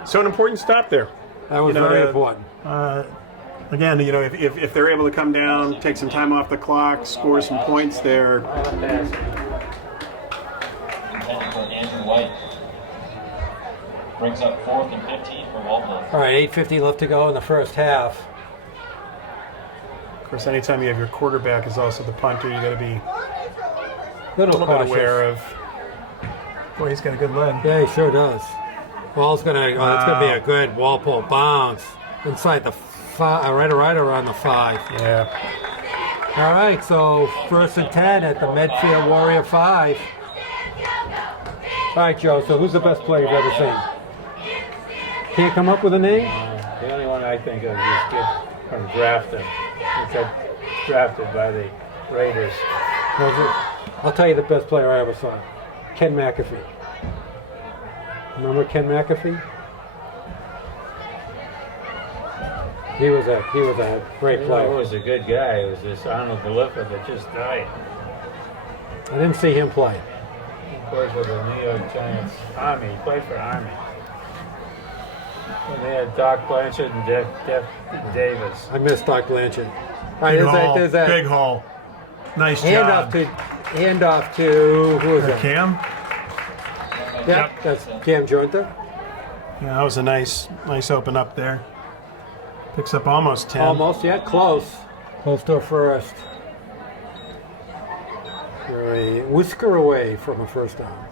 So an important stop there. That was very important. Again, if they're able to come down, take some time off the clock, score some points there. Intended for Andrew White. Brings up 4th and 15 for Walpole. All right, 8:50 left to go in the first half. Of course, anytime you have your quarterback is also the punter, you got to be a Little little bit cautious. aware of. Boy, he's got a good leg. Yeah, he sure does. Ball's gonna. Oh, that's gonna be a good Walpole bounce inside the 5, right around the 5. Yeah. All right, so 1st and 10 at the Medfield Warrior 5. All right, Joe. So who's the best player you've ever seen? Can't come up with a name? The only one I think of is this kid from Grafton. He got drafted by the Raiders. I'll tell you the best player I ever saw. Ken McAfee. Remember Ken McAfee? He was a great He player. was a good guy. It was this Arnold Galiffa that just died. I didn't see him play. Of course, with the New York Giants Army. He played for Army. And they had Doc Blanchard and Jeff Davis. I missed Doc Blanchard. All right, there's that Big haul. Nice handoff job. to who is it? Cam? Yep, that's Cam Junta. Yeah, that was a nice open up there. Picks up almost 10. Almost, yeah, close. Close to a first. They're a whisker away from a first down.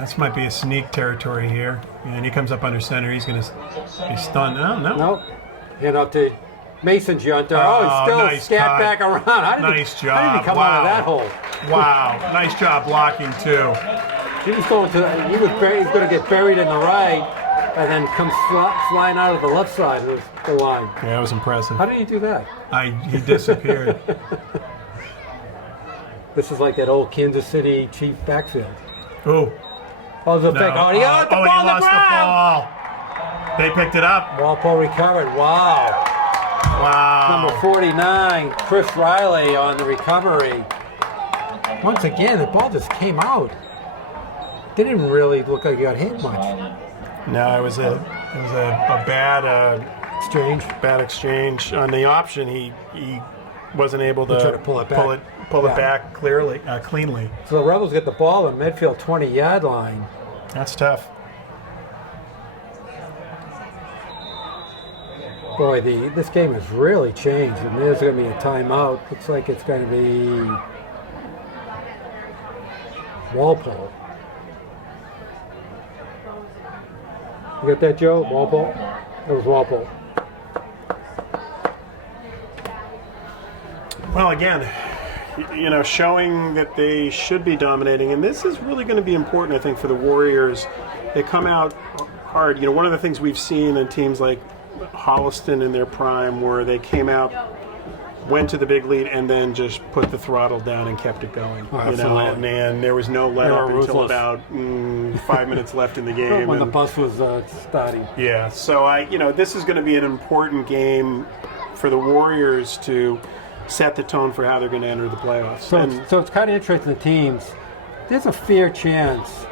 This might be a sneak territory here. And he comes up under center. He's going to be stunned. No. Nope. Hand out to Mason Junta. Oh, He's still nice scat cut. back around. How did Nice How did job. he come out of that hole? Wow. Nice job blocking, too. He was going to. He was going to get buried in the right, and then comes flying out of the left side of the line. Yeah, that was impressive. How did he do that? He disappeared. This is like that old Kansas City Chief backfield. Ooh. Oh, the No. pick. Oh, he got the he ball on the lost the ground. ball. They picked it up. Walpole recovered. Wow. Wow. Number 49, Chris Riley on the recovery. Once again, the ball just came out. Didn't really look like he got hit much. No, it was a bad Exchange. on the option. He wasn't able to He tried to pull it back. Pull Yeah. it back cleanly. So the Rebels get the ball in Medfield 20-yard line. That's tough. Boy, this game has really changed, and there's going to be a timeout. Looks like it's going to be Walpole. You got that, Joe? Walpole? It was Walpole. Well, again, showing that they should be dominating, and this is really going to be important, I think, for the Warriors. They come out hard. One of the things we've seen in teams like Holliston in their prime, where they came out went to the big lead, and then just put the throttle down and kept it going. Oh, You know, and there was no let They were up until ruthless. about 5 minutes left in the game. when the and- bus was starting. Yeah, so this is going to be an important game for the Warriors to set the tone for how they're going to enter the playoffs. So, And- so it's kind of interesting. The teams, there's a fair chance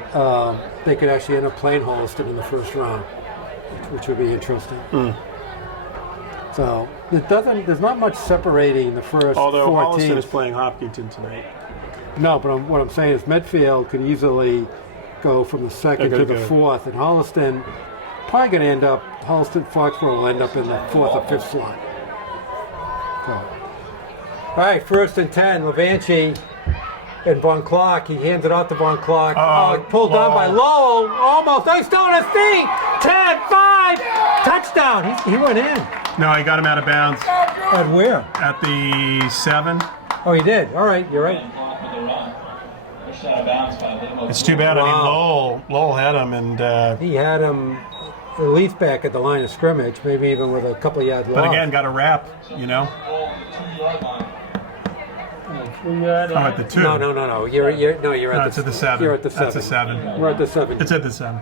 they could actually end up playing Holliston in the first round, which would be interesting. So there's not much separating the first although four Holliston teams. is playing Hopkinton tonight. No, but what I'm saying is Medfield could easily go from the second They're to gonna the go. fourth, and Holliston probably going to end up. Holliston Foxborough will end up in the fourth or fifth slot. So. All right, first and 10, Levanchi and Von Clark. He hands it out to Von Clark. Pulled down by Lowell. Almost. Oh, he's still on his feet. 10, 5. Touchdown. He went in. No, he got him out of bounds At where? at the 7. Oh, he did. All right, you're right. And Clark with the run. Pushed out of bounds by Limo. It's too bad. I Wow. mean, Lowell had him, and He had him at least back at the line of scrimmage, maybe even with a couple of yards but lost. again, got a wrap. You know, 2-yard line. 3-yard oh, line. at the 2. No. You're at No, the it's at the 7. You're at the 7. That's a 7. We're at the 7. It's at the 7.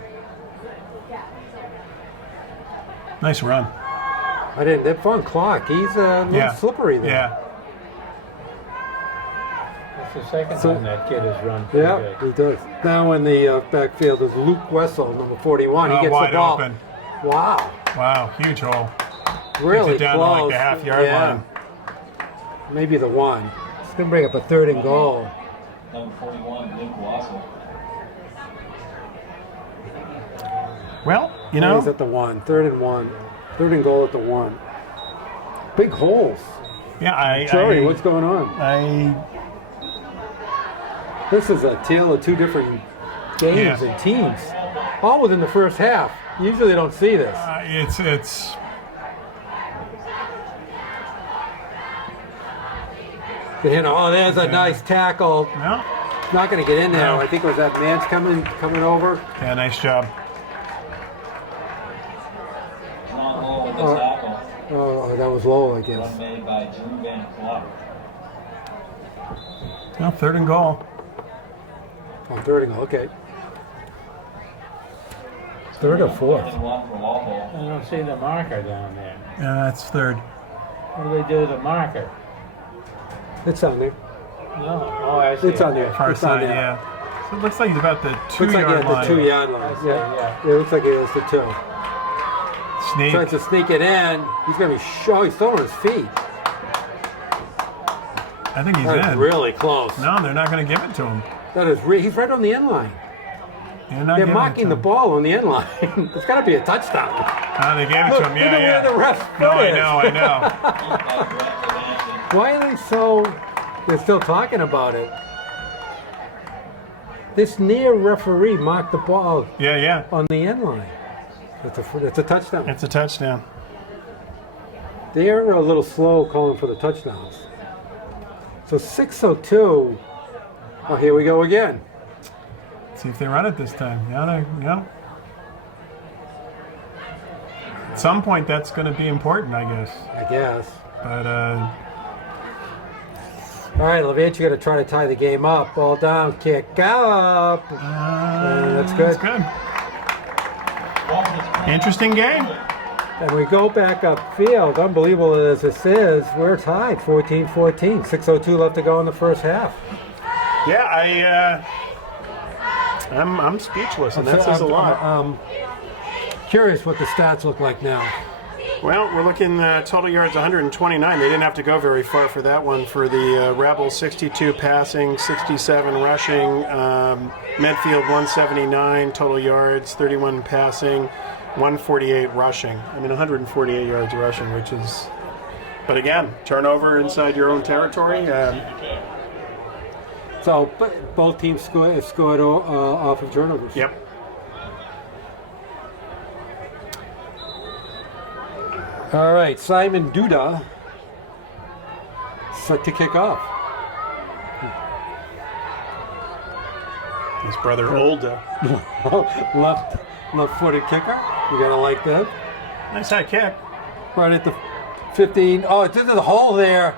Nice run. I didn't. That Von Clark, he's a little Yeah. slippery there. Yeah. That's the second So- time that kid has run pretty Yeah, good. he does. Now in the backfield is Luke Wessel, number 41. He gets wide the ball. open. Wow, Wow, huge hole. really Gets it down to close. like the half-yard Yeah. line. Maybe the 1. It's going to bring up a 3rd and goal. Number 41, Luke Wassel. Well, you He's know, at the 1. 3rd and 1. 3rd and goal at the 1. Big holes. yeah, Sorry, what's going on? I This is a tale of two different games Yeah. and teams, all within the first half. Usually you don't see this. it's There's a nice tackle. well, Not going to get in there. No. I think it was that man's coming over. yeah, nice job. John Lowell with the tackle. Oh, that was Lowell, I guess. Run made by Drew Van Clark. Well, 3rd and goal. Oh, 3rd and goal. Okay. 3rd or 4th? 3rd and 1 for Walpole. I don't see the marker down there. Yeah, that's 3rd. What do they do to the marker? It's on there. No. Oh, I see. It's on there. Far It's on side, there. yeah. So it looks like he's about the Looks like two-yard he had the line. 2-yard line. I see, Yeah. yeah. It looks like he has the 2. Sneak. Tries to sneak it in. He's going to be he's still on his feet. I think he's That's in. really close. No, they're not going to give it to him. He's right on the end line. They're not They're giving it marking to the him. ball on the end line. It's got to be a touchdown. Oh, they gave it Look, to him. look Yeah, at yeah. where the ref No, I is. know, I know. By Brett Levanti. Why are they so? They're still talking about it. This near referee marked the ball Yeah, yeah. on the end line. It's a touchdown. It's a touchdown. They're a little slow calling for the touchdowns. So 6:02. Oh, here we go again. See if they run it this time. Yeah. At some point, that's going to be important, I guess. I guess. But All right, Levanti got to try to tie the game up. Ball down, kick up. That's good. That's good. Interesting game. And we go back upfield. Unbelievable as this is, we're tied 14-14. 6:02 left to go in the first half. Yeah, I'm speechless, and that says a lot. Curious what the stats look like now. Well, we're looking total yards 129. They didn't have to go very far for that one. For the Rebels, 62 passing, 67 rushing. Medfield 179 total yards, 31 passing, 148 rushing. I mean, 148 yards rushing, which is. But again, turnover inside your own territory. So both teams scored off of turnovers. Yep. All right, Simon Duda set to kick off. His brother Olda. Left-footed kicker. You gotta like that. Nice high kick. Right at the 15. Oh, it's into the hole there.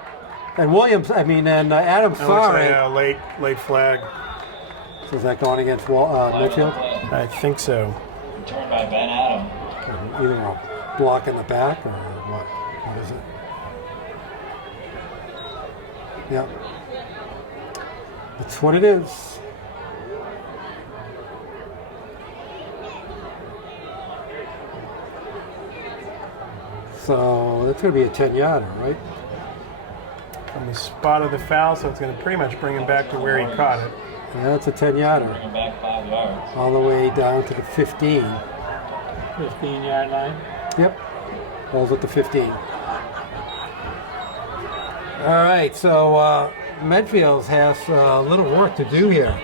And Williams, and Adams That saw looks it. like a late flag. So is that going against Medfield? I think so. Returned by Ben Adam. Either a block in the back or what? What is it? Yeah. That's what it is. So that's going to be a 10-yarder, right? From the spot of the foul, so it's going to pretty much bring him back to where he caught it. Yeah, that's a 10-yarder. Bring him back 5 yards. All the way down to the 15. 15-yard line. Yep. Ball's at the 15. All right, so Medfield has a little work to do here.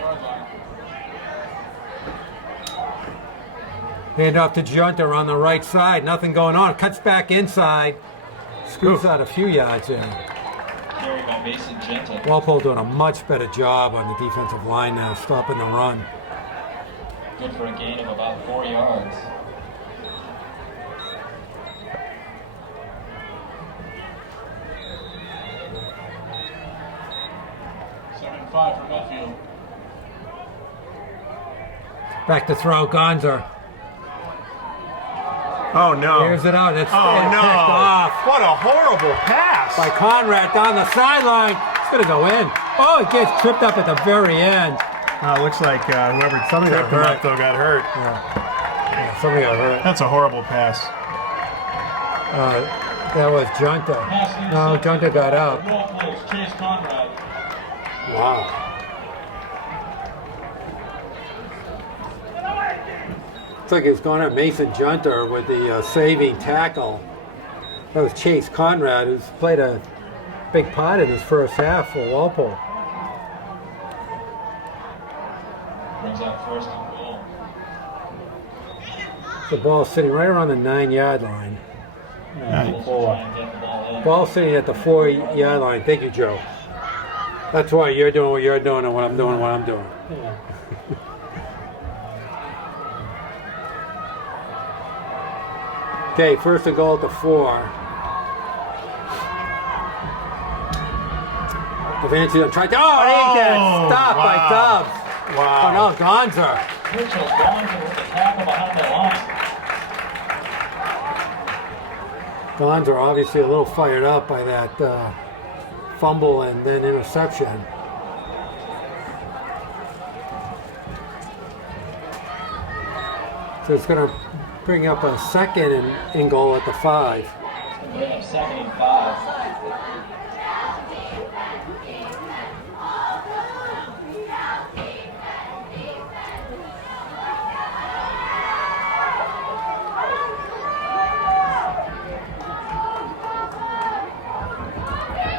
Hand off to Junter on the right side. Nothing going on. Cuts back inside. Scoops out a few yards there. Carried by Mason Junter. Walpole doing a much better job on the defensive line now, stopping the run. Good for a gain of about 4 yards. Second and 5 for Medfield. Back to throw, Gonzer. Oh no! Here's it out. It's Oh picked no! off What a horrible pass! by Conrad down the sideline. It's going to go in. Oh, it gets tripped up at the very end. It looks like whoever Somebody tripped got him hurt. up though got hurt. Yeah, somebody got hurt. That's a horrible pass. That was Junta. No, Junta got up. Walpole's Chase Conrad. Wow. Looks like it's going at Mason Junter with the saving tackle. That was Chase Conrad, who's played a big part in his first half for Walpole. Brings up first and goal. The ball sitting right around the 9-yard line. Wolves will try and get the ball in. Ball sitting at the 4-yard line. Thank you, Joe. That's why you're doing what you're doing and what I'm doing what I'm doing. Yeah. Okay, first and goal at the 4. Evangeline tried to. Oh, he gets stopped by Dubs. Wow. Oh no, Gonzer. Mitchell Gonzer with the tackle behind the line. Gonzer obviously a little fired up by that fumble and then interception. So it's going to bring up a second and goal at the 5. Bring up second and 5.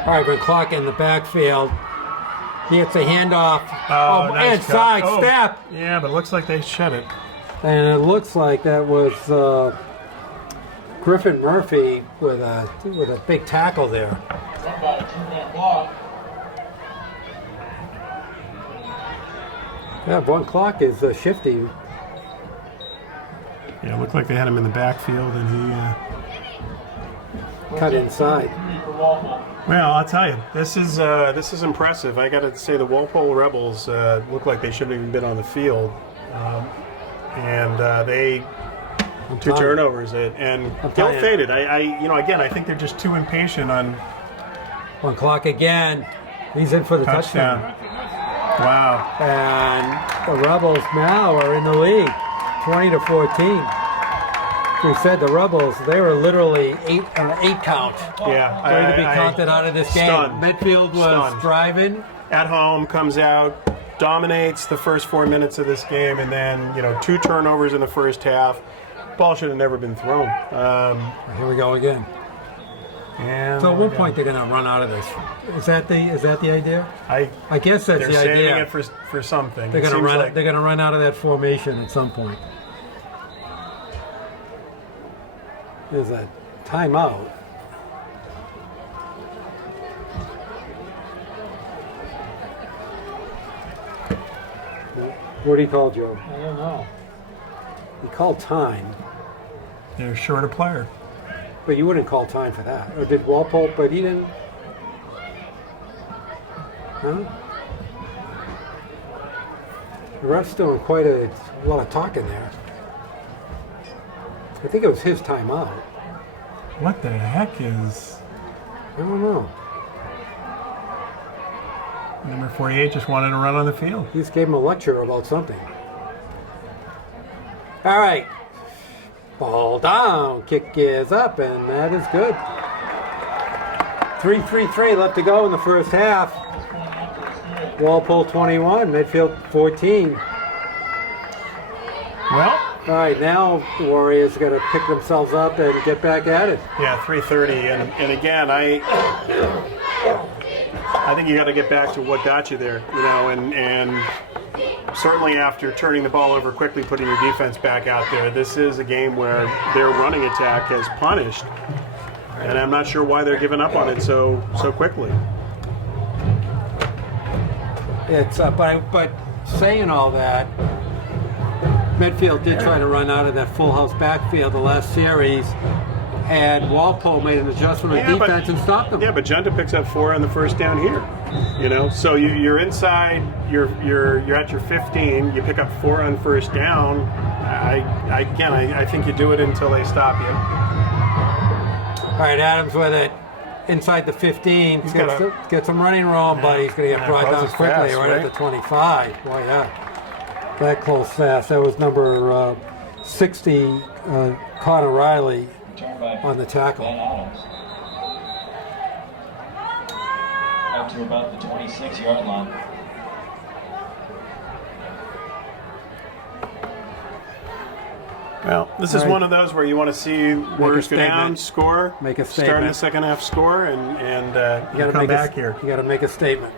All right, McClock in the backfield. He gets a handoff. Nice inside cut. step. Yeah, but it looks like they shut it. And it looks like that was Griffin Murphy with a big tackle there. Run by a 2-man block. Yeah, one clock is shifty. Yeah, it looked like they had him in the backfield, and he. Cut inside. 3 for Walpole. Well, I'll tell you, this is impressive. I got to say, the Walpole Rebels look like they shouldn't have even been on the ill they two turnovers and ill-fated. I think they're just too impatient on One clock again. He's in for the touchdown. Wow. And the Rebels now are in the lead, 20-14. We said the Rebels, they were literally 8 count. Yeah. Going to be counted out of this game. Stunned. Medfield was Stunned. driving. At home, comes out, dominates the first 4 minutes of this game, and then 2 turnovers in the first half. Ball should have never been thrown. Here we go again. And So at one point they're going to run out of this. Is that the idea? I guess that's they're the saving idea. it for something. They're It going to seems run. like- They're going to run out of that formation at some point. There's a timeout. What did he call, Joe? I don't know. He called time, They're short a player. but you wouldn't call time for that. Or did Walpole? But he didn't. Huh? The ref's doing quite a lot of talking there. I think it was his timeout. What the heck is... I don't know. Number 48 just wanted to run on the field. He just gave him a lecture about something. All right. Ball down. Kick is up, and that is good. 3:33 left to go in the first half. Walpole 21, Medfield 14. Well, all right, now the Warriors got to pick themselves up and get back at it. Yeah, 3:30, and again, I think you got to get back to what got you there, you know, and certainly after turning the ball over quickly, putting your defense back out there, this is a game where their running attack has punished, and I'm not sure why they're giving up on it so quickly. It's but saying all that, Medfield did try to run out of that full house backfield the last series, and Walpole made an adjustment of defense and stopped them. Yeah, but Junta picks up 4 on the first down here. You know, so you're inside, you're at your 15, you pick up 4 on first down. I think you do it until they stop you. All right, Adams with it. Inside the 15, he's got to get some running room, but he's going to get brought down quickly fast, right at the 25. Boy, yeah. That close fast. That was number 60, Connor Riley, on the tackle. Out to about the 26-yard line. Well, this is one of those where you want to see Warriors go down, score, make a statement. Start in the second half, score, and you come back here. You got to make a statement.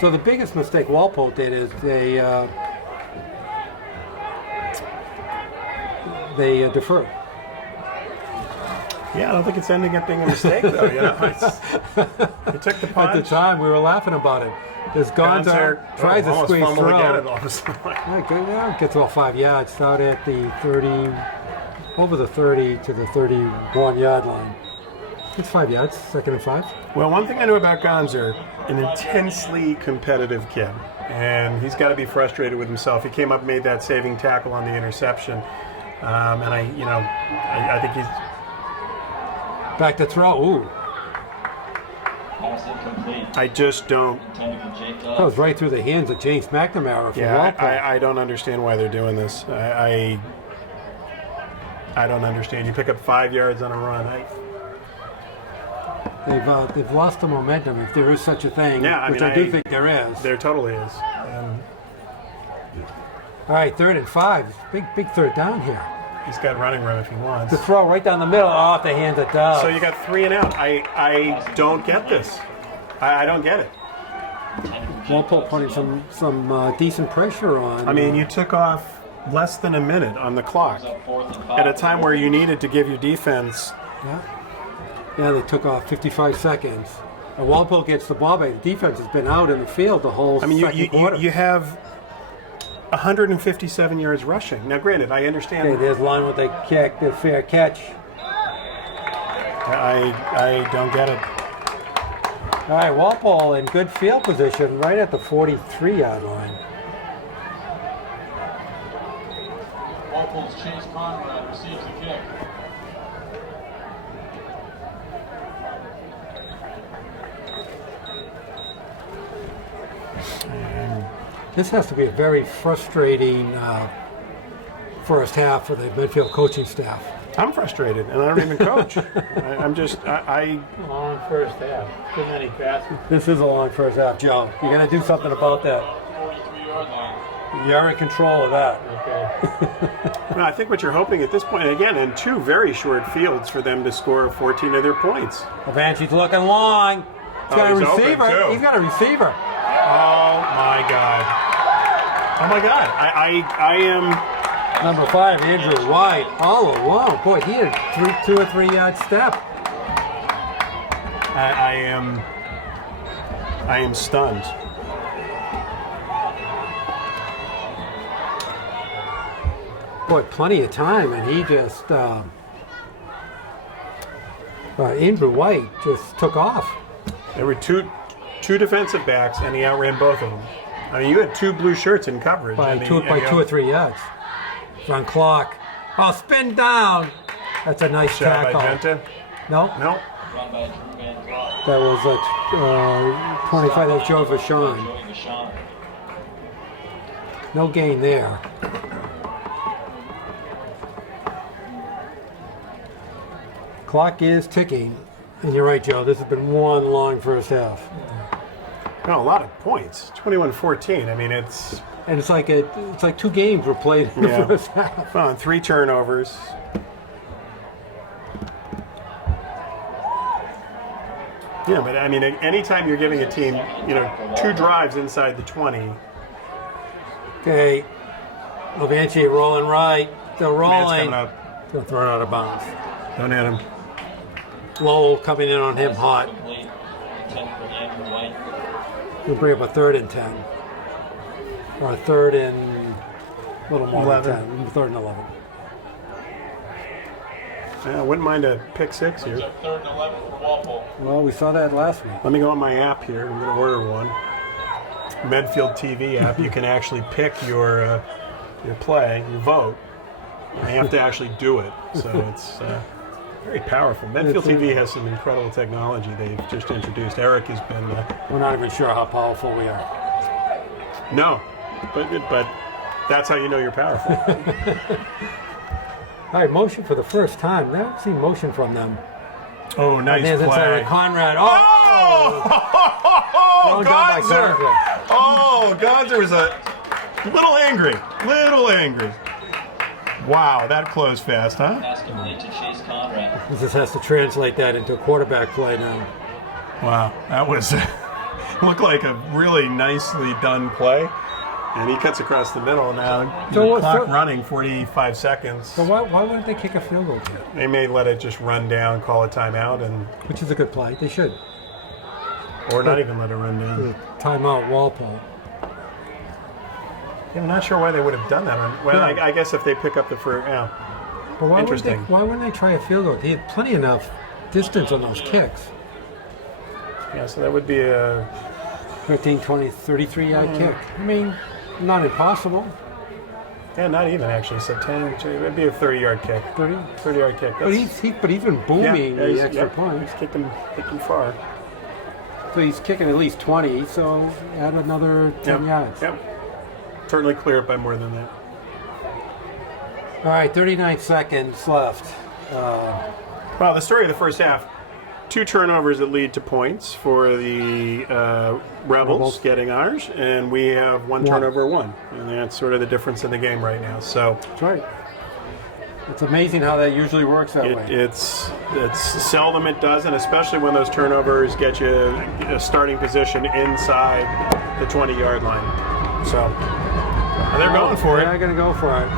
So the biggest mistake Walpole did is they deferred. Yeah, I don't think it's ending up being a mistake, though. You know, they took the punch. At the time, we were laughing about it. There's Gonzar tries to squeeze through. Gets about 5 yards out at the 30, over the 30 to the 31-yard line. It's 5 yards, second and 5. Well, one thing I know about Gonzar, an intensely competitive kid, and he's got to be frustrated with himself. He came up and made that saving tackle on the interception, and I think he's back to throw. Ooh. I just don't. That was right through the hands of James McNamara. I don't understand why they're doing this. I don't understand. You pick up 5 yards on a run. They've lost the momentum, if there is such a thing. Yeah, I do think there is. There totally is. All right, 3rd and 5. Big third down here. He's got running room if he wants. The throw right down the middle, off the hands of Dove. So you got 3 and out. I don't get this. I don't get it. Walpole putting some decent pressure on. I mean, you took off less than a minute on the clock at a time where you needed to give your defense. Yeah, they took off 55 seconds. And Walpole gets the ball back. The defense has been out in the field the whole second quarter. You have 157 yards rushing. Now, granted, I understand. Okay, there's line with the kick, the fair catch. I don't get it. All right, Walpole in good field position right at the 43-yard line. Walpole's Chase Conrad receives the kick. This has to be a very frustrating first half for the Medfield coaching staff. I'm frustrated, and I don't even coach. I'm just. Long first half. Too many passes. This is a long first half, Joe. You're going to do something about that. 43-yard line. You're in control of that. Okay. Well, I think what you're hoping at this point, again, in 2 very short fields, for them to score 14 of their points. Avanci's looking long. He's got a receiver. He's got a receiver. Oh my God! Oh my God! I am. Number 5, Andrew White, all alone. Boy, he had a 2 or 3 yard step. I am stunned. Boy, plenty of time, and he just Andrew White just took off. There were two defensive backs, and he outran both of them. I mean, you had 2 blue shirts in coverage. By and two or 3 yards. It's on clock. Oh, spin down. That's a nice Shot tackle. by Genta? No, No. Run by Drew Van Vliet. that was 25. That was Joe Vachon. Joey Vachon. No gain there. Clock is ticking. And you're right, Joe. This has been one long first half. No, a lot of points. 21-14. I mean, it's And it's like 2 games were played in the Yeah. first half. on 3 turnovers. Yeah, but I mean, anytime you're giving a team, 2 drives inside the 20, Okay. Levanchi rolling right. Still man's rolling. coming up. Still thrown out of bounds. Don't hit him. Lowell coming in on him hot. Complete. 10 for Andrew White. We'll bring up a 3rd and 10. Or a 3rd and a little more 11. than 10. 3rd and 11. Yeah, I wouldn't mind a pick 6 here. It's a 3rd and 11 for Walpole. Well, we saw that last week. Let me go on my app here. I'm going to order one. Medfield TV app. You can actually pick your play, your vote. And you have to actually do it. So it's very powerful. Medfield TV has some incredible technology they've just introduced. Eric has been... We're not even sure how powerful we are. no, but that's how you know you're powerful. All right, motion for the first time. Never seen motion from them. Oh, nice There's inside play. of Conrad. Oh! Oh, Well done by Gonzer! Gonzer. Oh, Gonzer was a little angry. Wow, that closed fast, huh? Pass complete to Chase Conrad. He just has to translate that into a quarterback play now. Wow, that was looked like a really nicely done play. And he cuts across the middle now. So The clock so- running, 45 seconds. So why wouldn't they kick a field goal here? They may let it just run down, call a timeout, and Which is a good play. They should. or not even let it run down. Timeout Walpole. Yeah, I'm not sure why they would have done that. Well, I guess if they pick up the first, yeah. But Interesting. Why wouldn't they try a field goal? He had plenty enough distance on those kicks. Yeah, so that would be a 13, 20, 33-yard kick. I mean, not impossible. yeah, not even actually. So 10, it'd be a 30-yard kick. 30. 30-yard kick. But he's been booming the extra He's point. kicking far. So he's kicking at least 20, so add another 10 yards. Yep. Certainly clear it by more than that. All right, 39 seconds left. Well, the story of the first half, 2 turnovers that lead to points for the Rebels getting ours, and we have 1 turnover, 1. And that's sort of the difference in the game right now. So That's right. It's amazing how that usually works that way. it's seldom it doesn't, especially when those turnovers get you a starting position inside the 20-yard line. So they're going for it. They're going to go for it.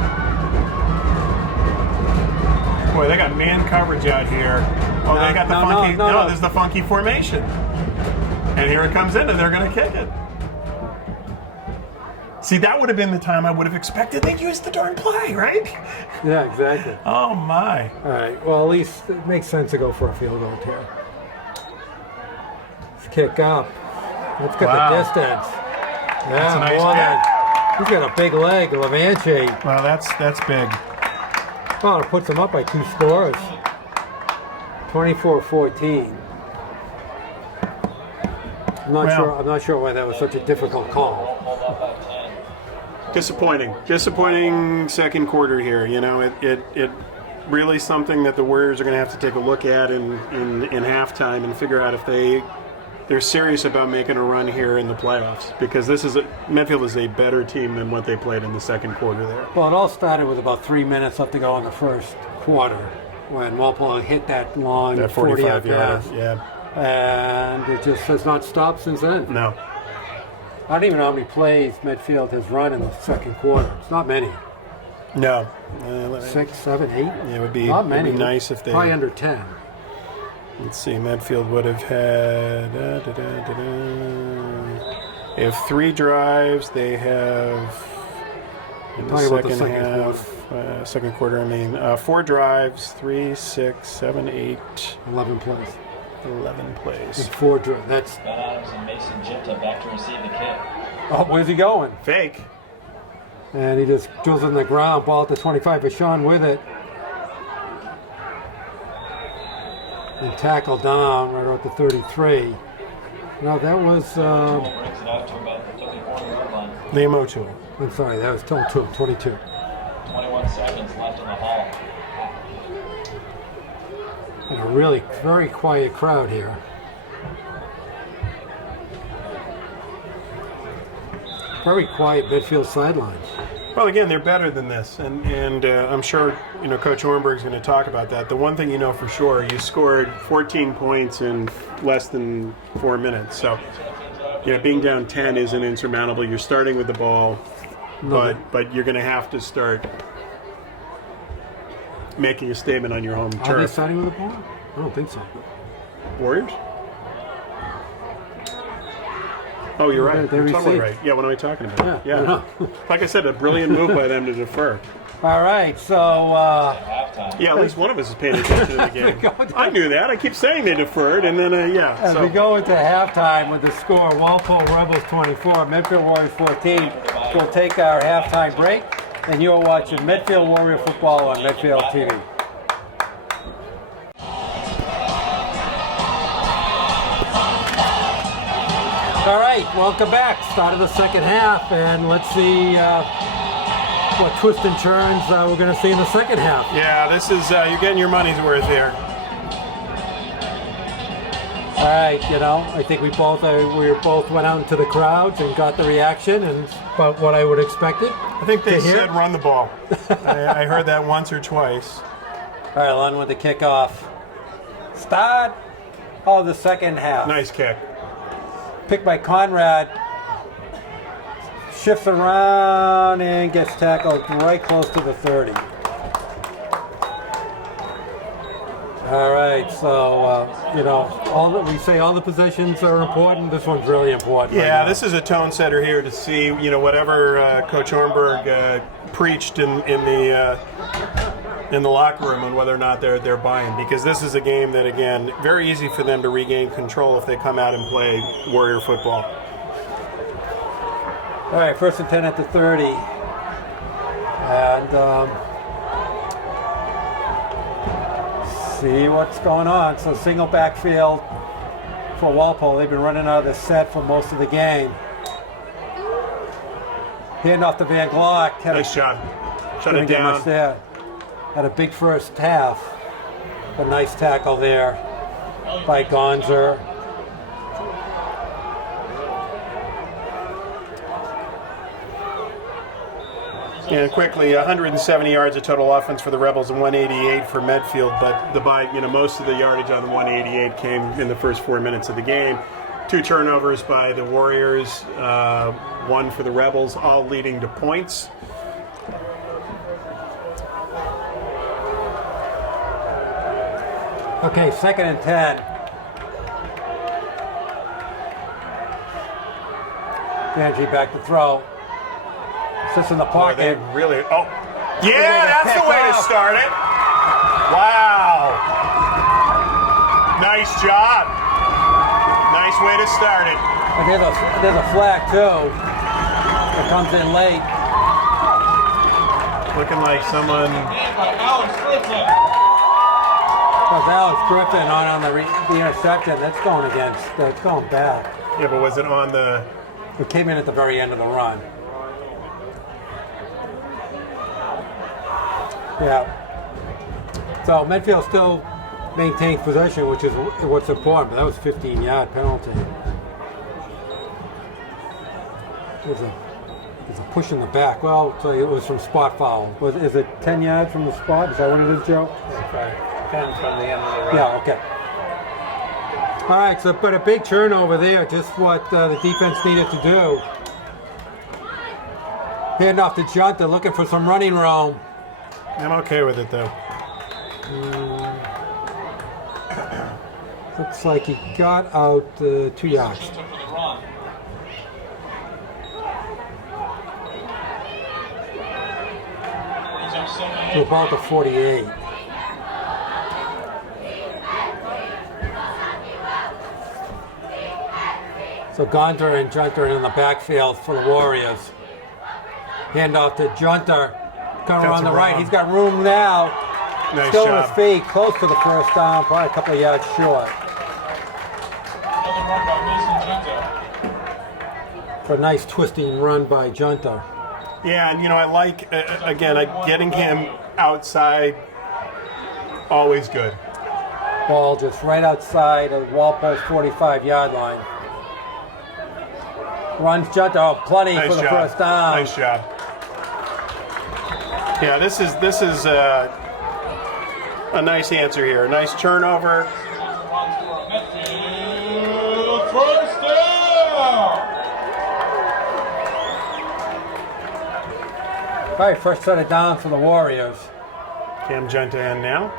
Boy, they got man coverage out here. Oh, they got the funky. No, there's the funky formation. And here it comes in, and they're going to kick it. See, that would have been the time I would have expected they'd use the darn play, right? Yeah, exactly. Oh, my. All right. Well, at least it makes sense to go for a field goal here. Let's kick up. Let's get the distance. Yeah, That's a nice more than- kick. He's got a big leg, Levanchi. Well, that's big. Oh, it puts him up by 2 scores. 24-14. I'm not sure why that was such a difficult call. Walpole up by 10. Disappointing second quarter here. You know, it really something that the Warriors are going to have to take a look at in halftime and figure out if they're serious about making a run here in the playoffs, because Medfield is a better team than what they played in the second quarter there. Well, it all started with about 3 minutes left to go in the first quarter when Walpole hit that long That 40-yard 45 yard, pass. yeah. And it just has not stopped since then. No. I don't even know how many plays Medfield has run in the second quarter. It's not many. No. 6, 7, 8? It would be, Not many. it'd be nice if they... Probably under 10. Let's see, Medfield would have had... They have 3 drives. They have... In the Talking about the second second half, second quarter, 4 drives, 3, 6, 7, 8... 11 plays. 11 in plays. 4 drills. That's, Ben Adams and Mason Jipta back to receive the kick. oh, where's he going? Fake. And he just drills in the ground, ball at the 25, but Sean with it. And tackle down right at the 33. No, that was, Brings it out to about the 34-yard line. Liam O'Toole. I'm sorry, that was 22. 21 seconds left in the hall. And a really very quiet crowd here. Very quiet Medfield sidelines. Well, again, they're better than this, and I'm sure Coach Hornberg's going to talk about that. The one thing you know for sure, you scored 14 points in less than 4 minutes. So, being down 10 isn't insurmountable. You're starting with the ball, but you're going to have to start making a statement on your home turf. Are they starting with the ball? I don't think so. Warriors? Oh, you're right. They You're totally received. right. Yeah, what am I talking about? Yeah. Like I said, a brilliant move by them to defer. All right, so Halftime. Yeah, at least one of us is paying attention to the game. I knew that. I keep saying they deferred, and then, as we go into halftime with the score, Walpole Rebels 24, Medfield Warriors 14. We'll take our halftime break, and you're watching Medfield Warrior football on Medfield TV. All right, welcome back. Start of the second half, and let's see what twists and turns we're going to see in the second half. Yeah, this is, you're getting your money's worth here. All right, I think we both went out into the crowds and got the reaction, and about what I would expect it. I think they said run the ball. I heard that once or twice. All right, on with the kickoff. Start of the second half. Nice kick. Picked by Conrad. Shifts around and gets tackled right close to the 30. All right, so all the positions are important. This one's really important. Yeah, right this is a tone setter here to see whatever Coach Hornberg preached in the locker room and whether or not they're buying, because this is a game that, again, very easy for them to regain control if they come out and play Warrior football. All right, 1st and 10 at the 30. And see what's going on. So single backfield for Walpole. They've been running out of the set for most of the game. Hand off to Van Glock. Nice job. Shut Didn't it get much down. there. Had a big first half. A nice tackle there by Gonzer. And quickly, 170 yards of total offense for the Rebels and 188 for Medfield. But most of the yardage on the 188 came in the first 4 minutes of the game. 2 turnovers by the Warriors, 1 for the Rebels, all leading to points. Okay, 2nd and 10. Banji back to throw. Sits in the pocket. They really. Oh, yeah, that's the way to start it. Wow. Nice job. Nice way to start it. And there's a flag too. It comes in late. Looking like someone. Because Alex Griffin on the interception. That's going back. Yeah, but was it on the? It came in at the very end of the run. Yeah. So Medfield still maintains possession, which is what's important. But that was a 15-yard penalty. There's a push in the back. Well, so it was from spot foul. Is it 10 yards from the spot? Is that what it is, Joe? That's right. 10 from the end of the run. Yeah. Okay. All right. So, but a big turnover there. Just what the defense needed to do. Hand off to Junta, looking for some running room. I'm okay with it though. Looks like he got out 2 yards. To about the 48. So Gonzer and Junter in the backfield for the Warriors. Handoff to Junter. Coming on the right. He's got room now. Nice Still job. on his feet. Close to the first down. Probably a couple of yards short. Another run by Mason Junta. For a nice twisting run by Junter. Yeah, and I like, getting him outside, always good. Ball just right outside of Walpole's 45-yard line. Runs Junter. Oh, plenty Nice for the job. first down. Nice job. Yeah, this is a nice answer here. A nice turnover. Medfield, first down. All right, first set of downs for the Warriors. Cam Junta in now.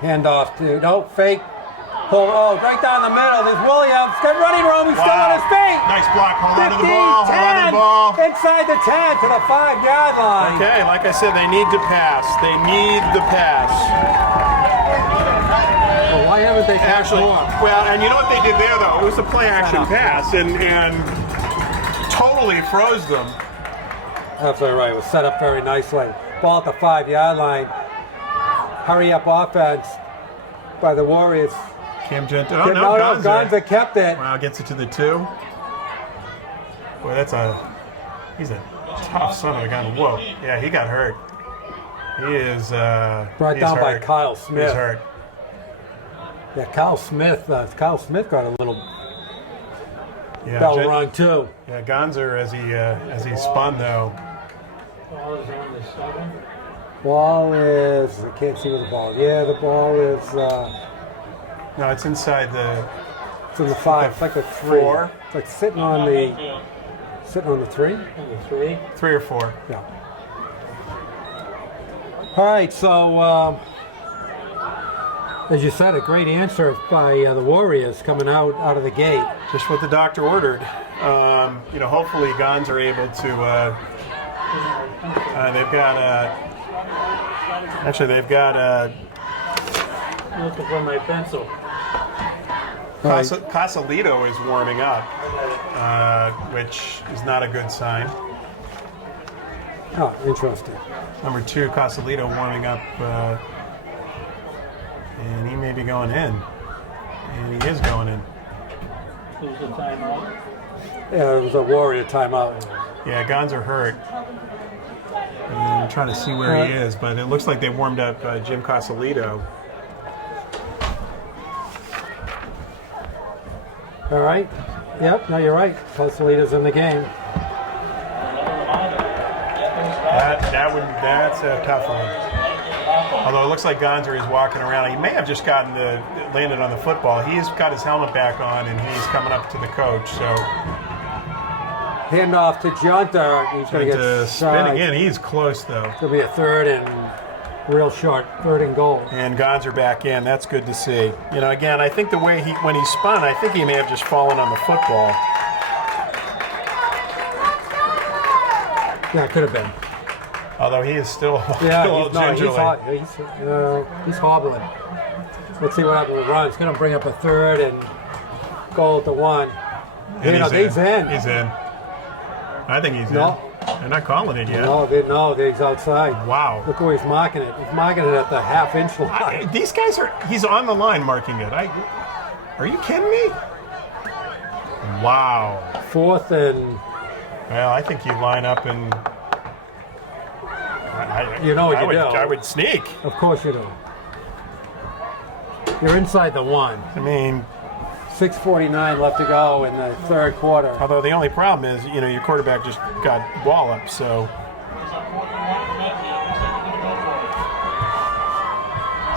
Handoff to, fake. Pull, right down the middle. There's Williams. Got running room. He's still on his feet. Nice block. Hold on to the 15, ball. Hold on to the 10, ball. inside the 10 to the 5-yard line. Okay, like I said, they need to pass. They need the pass. Well, why haven't they passed Actually, more? well, and you know what they did there, though? It was a play-action pass, and totally froze them. Absolutely right. It was set up very nicely. Ball at the 5-yard line. Hurry up offense by the Warriors. Cam Junta. No, Gonza kept it. Wow, gets it to the 2. Boy, he's a tough son of a gun. Whoa. Yeah, he got hurt. He is Brought he's down by hurt. Kyle Smith. He's hurt. Yeah, Kyle Smith got a little Yeah, bell rung too. Yeah, Gonzer as he spun though. Ball is on the 7. Ball is, I can't see where the ball. Yeah, the ball is. No, it's inside the. It's in the 5. It's like a 3. 4. It's like sitting on the 3. On the 3. 3 or 4. Yeah. All right, so as you said, a great answer by the Warriors coming out of the gate. Just what the doctor ordered. Hopefully Gons are able to. They've got. Looking for my pencil. Casalito is warming up, which is not a good sign. Oh, interesting. Number 2, Casalito warming up, and he may be going in. And he is going in. Who's the timeout? Yeah, it was a Warrior timeout. Yeah, Gons are hurt. I'm trying to see where he is, but it looks like they warmed up Jim Casalito. All right. Yep, no, you're right. Casalito's in the game. That's a tough one. Although it looks like Gonzer is walking around. He may have just landed on the football. He's got his helmet back on and he's coming up to the coach. So Handoff to Junta. He's going to get spinning in. He's close though. It's going to be a 3rd and real short, 3rd and goal. And Gonzer back in. That's good to see. Again, I think the way when he spun, I think he may have just fallen on the football. Yeah, it could have been. Although he is still, Yeah, gingerly. he's hobbling. Let's see what happens with Ron. It's going to bring up a 3rd and goal to 1. And He's in. He's in. I think he's No. in. They're not calling it yet. No, he's outside. Wow. Look where he's marking it. He's marking it at the half-inch line. These guys he's on the line marking it. Are you kidding me? Wow. 4th and... Well, I think you line up and... You know what you do. I would sneak. Of course you do. You're inside the 1. I mean... 6:49 left to go in the 3rd quarter. Although the only problem is, your quarterback just got walloped, so...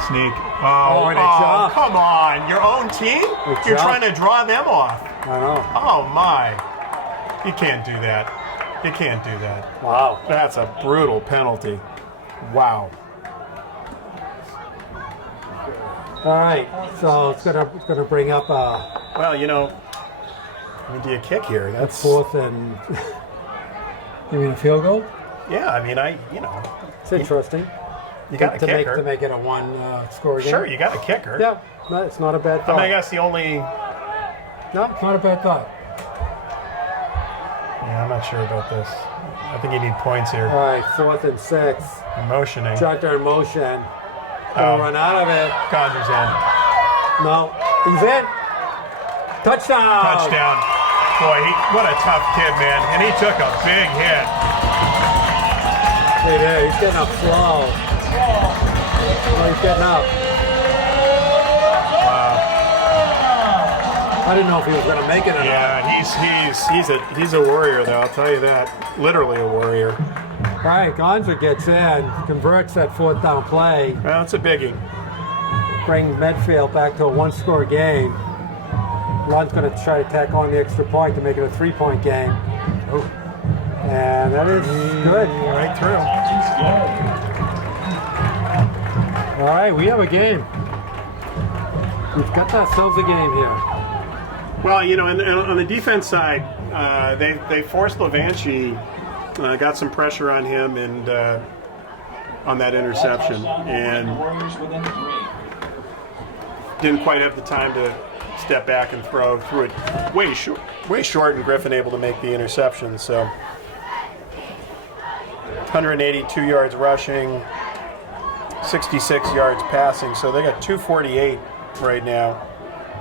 Sneak. and a jump. Come on. Your own team? You're trying to draw them off. I know. Oh, my. You can't do that. You can't do that. Wow. That's a brutal penalty. Wow. All right, so it's gonna bring up Well, do you kick here? That's 4th and you mean a field goal? Yeah, I mean, It's interesting. You got a kicker. To make it a 1 score game. Sure, you got a kicker. Yeah, no, it's not a bad I thought. mean, I guess the only No, it's not a bad thought. Yeah, I'm not sure about this. I think you need points here. All right, 4th and 6. Motioning. Tractor in motion. Gonna run out of it. Gonzer's in. No, he's in. Touchdown. Touchdown. Boy, what a tough kid, man. And he took a big hit. Hey there, he's getting up slow. Oh, he's getting up. I didn't know if he was going to make it or not. Yeah, he's a warrior, though. I'll tell you that. Literally a warrior. All right, Gonzer gets in, converts that 4th down play. Well, it's a biggie. Bring Medfield back to a 1-score game. Lund's going to try to tack on the extra point to make it a 3-point game. Oh. And that is good. Right through. All right, we have a game. We've got ourselves a game here. Well, you know, and on the defense side, they forced Levanchi, got some pressure on him, and on that interception, and didn't quite have the time to step back and throw it way short, and Griffin able to make the interception. So 182 yards rushing, 66 yards passing. So they got 248 right now.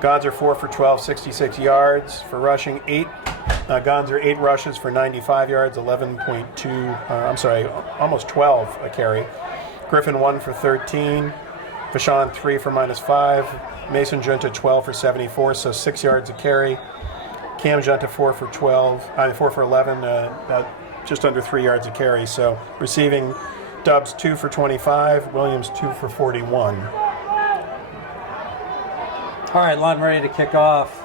Gonzer 4 for 12, 66 yards for rushing. Gonzer 8 rushes for 95 yards, 11.2. Almost 12 a carry. Griffin 1 for 13. Vashon 3 for -5. Mason Junta 12 for 74, so 6 yards a carry. Cam Junta 4 for 11, about just under 3 yards a carry. So receiving, Dubs 2 for 25, Williams 2 for 41. All right, Lund ready to kick off.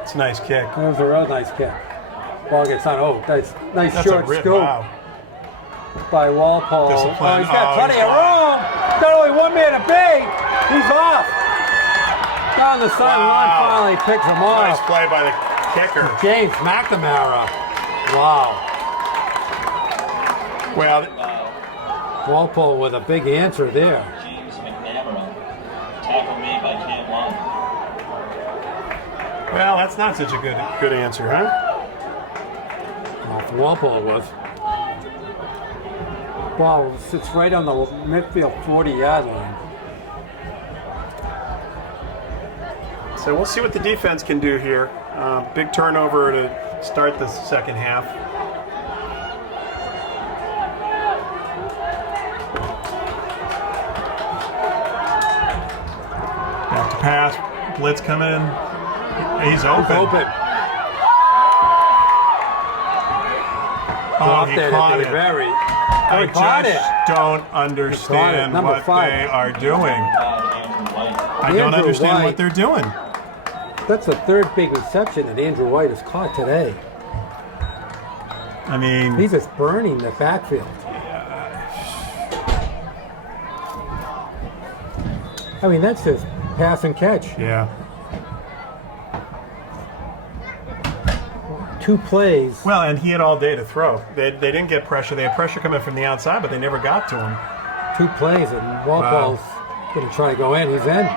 It's a nice kick. That was a real nice kick. Ball gets on. Oh, nice That's short a rip. scoop Wow. by Walpole. Discipline. Oh, he's got plenty he's of room. Not only one man to beat. He's off. Down the side, Lund finally picks him Nice off. play by the kicker. James McNamara. Wow. Well, Walpole with a big answer there. James McNamara. Tackle made by Cam Lund. well, that's not such a good answer, huh? Well, for Walpole it was. Ball sits right on the midfield 40-yard line. So we'll see what the defense can do here. Big turnover to start the second half. Have to pass. Blitz come in. He's open. Open. Oh, he caught it. Very. I caught just it. don't understand Number what 5. they are doing. I don't Andrew understand White. what they're doing. That's the third big reception that Andrew White has caught today. I mean, He's just burning the backfield. I mean, that's just pass and catch. yeah. 2 plays. Well, and he had all day to throw. They didn't get pressure. They had pressure coming from the outside, but they never got to him. 2 plays, and Walpole's going to try to go in. He's in.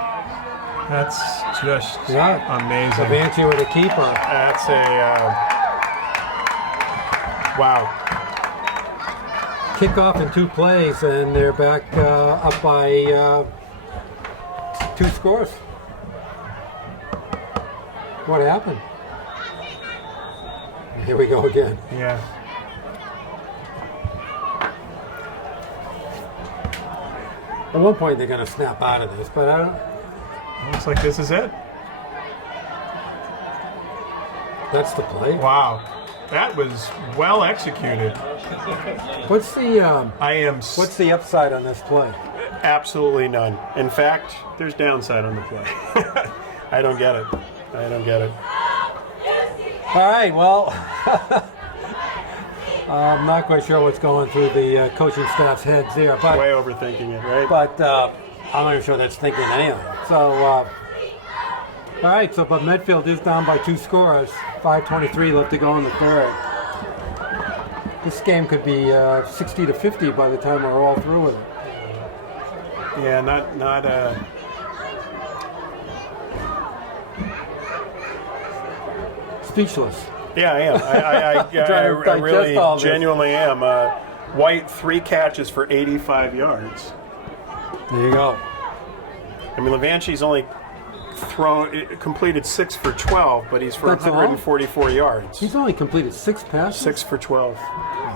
That's just amazing. Levanchi with a keeper. That's a wow. Kickoff in 2 plays, and they're back up by 2 scores. What happened? Here we go again. Yeah. At one point, they're going to snap out of this, but I don't. Looks like this is it. That's the play. Wow. That was well executed. What's the What's the upside on this play? absolutely none. In fact, there's downside on the play. I don't get it. All right, well, I'm not quite sure what's going through the coaching staff's heads here, but Way overthinking it, right? I'm not even sure that's thinking anything. So, all right, but Medfield is down by 2 scores. 5:23 left to go in the third. This game could be 60-50 by the time we're all through with it. Yeah, speechless. Yeah, I am. I Trying to digest really all this. genuinely am. White, 3 catches for 85 yards. There you go. I mean, Levanchi's only completed 6 for 12, but he's for That's all? 144 yards. He's only completed 6 passes. 6 for 12.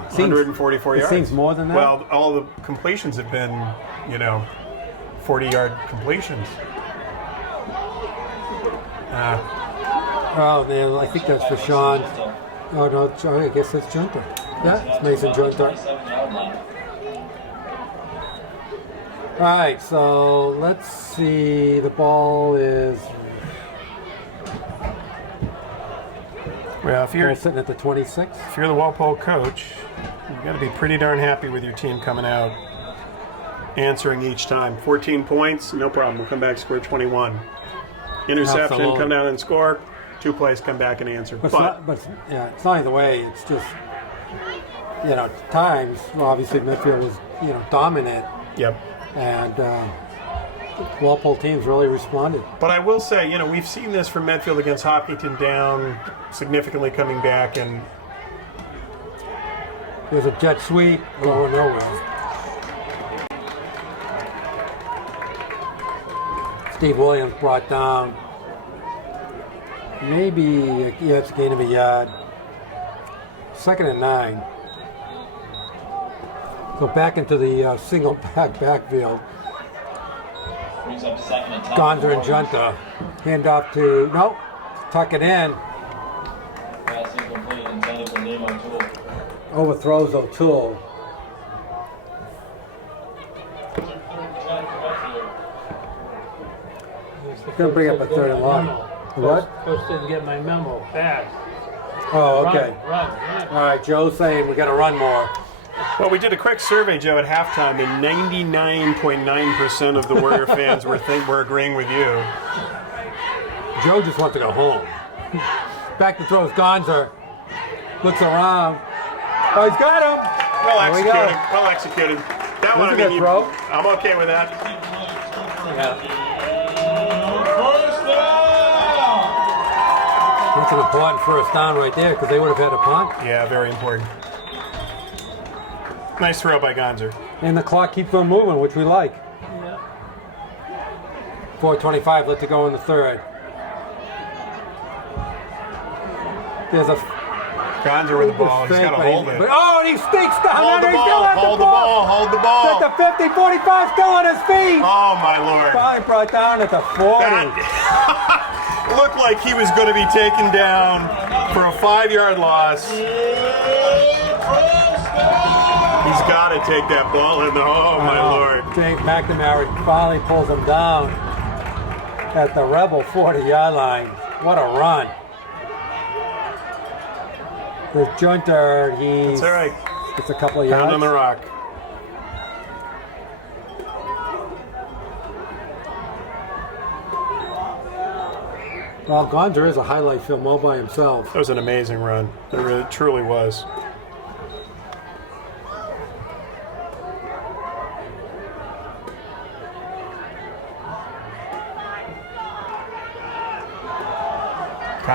Seems- 144 it yards. seems more than that. Well, all the completions have been, 40-yard completions. Oh man, I think that's for Sean. Oh no, I guess that's Junta. Yeah, it's Mason Junta. 27-yard line. All right, so let's see. The ball is Well, if you're sitting at the 26. If you're the Walpole coach, you've got to be pretty darn happy with your team coming out, answering each time. 14 points, no problem. We'll come back, score 21. Interception, Absolutely. come down and score. 2 plays, come back and answer. But it's not either way. It's just times. Well, obviously Medfield was dominant, Yep. and Walpole teams really responded. But I will say, we've seen this from Medfield against Hopkinton down, significantly coming back, and There's a jet sweep going nowhere. Steve Williams brought down. Maybe it's a gain of a yard. 2nd and 9. Go back into the single backfield. Brings up 2nd and 10. Gonzer and Junta. Hand off to, nope, tuck it in. Pass incomplete, intended for Liam O'Toole. Overthrows O'Toole. Gonna bring up a 3rd and long. What? Coach didn't get my memo fast. Oh, okay. Run. All right, Joe's saying we gotta run more. well, we did a quick survey, Joe, at halftime, and 99.9% of the Warrior fans were agreeing with you. Joe just wants to go home. Back to throws Gonzer. Looks around. Oh, he's got him. Well There we go. executed. Well executed. That one, a good throw. I'm okay with that. That's an important first down right there because they would have had a punt. Yeah, very important. Nice throw by Gonzer. And the clock keeps on moving, which we like. 4:25 left to go in the 3rd. There's a Gonzer with the ball. He's got to hold it. Oh, and he sneaks down Hold under. the He's still ball. at Hold the the ball. ball. Hold the At ball. the 50, 45, still on his feet. Oh, my Lord. Finally brought down at the 40. That looked like he was going to be taken down for a 5-yard loss. He's got to take that ball in. Oh, my Lord. Dave McNamara finally pulls him down at the Rebel 40-yard line. What a run. There's Junter. It's all right. It's a couple of Pound yards. on the rock. Well, Gonzer is a highlight film all by himself. That was an amazing run. It really, truly was.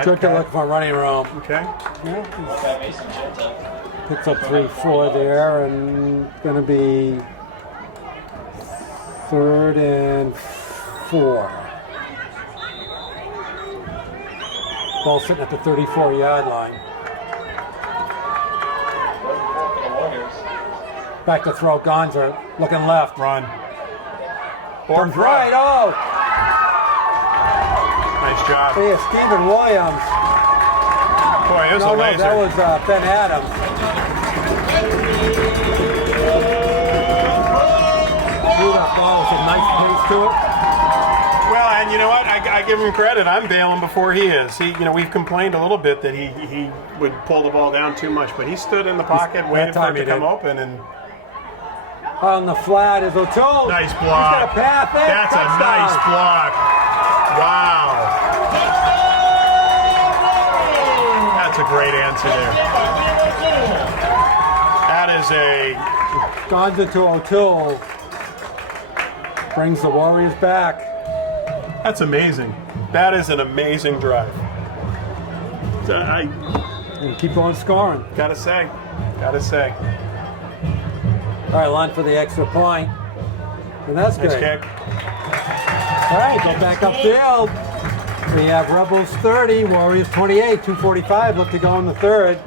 Junter looking for running room. Okay. Yeah, By Mason Junta. picks up 3-4 there, and going to be 3rd and 4. Ball sitting at the 34-yard line. 3rd and 4 for the Warriors. Back to throw. Gonzer looking left. Run. Turns right. Oh, Nice job. here's Stephen Williams. Boy, it was a No, laser. that was Ben Adams. Threw that ball with a nice pace to it. Well, and you know what? I give him credit. I'm bailing before he is. We've complained a little bit that he would pull the ball down too much, but he stood in the pocket, waited for time it to he come did. open, and On the flat is O'Toole. nice He's block. got a path there. That's a nice block. Wow. That's a great answer there. That is a Gonzer to O'Toole. Brings the Warriors back. That's amazing. That is an amazing drive. I And keep on scoring. gotta say. All right, line for the extra point. And that's good. Nice kick. All right, go back upfield. We have Rebels 30, Warriors 28, 2:45 left to go in the third.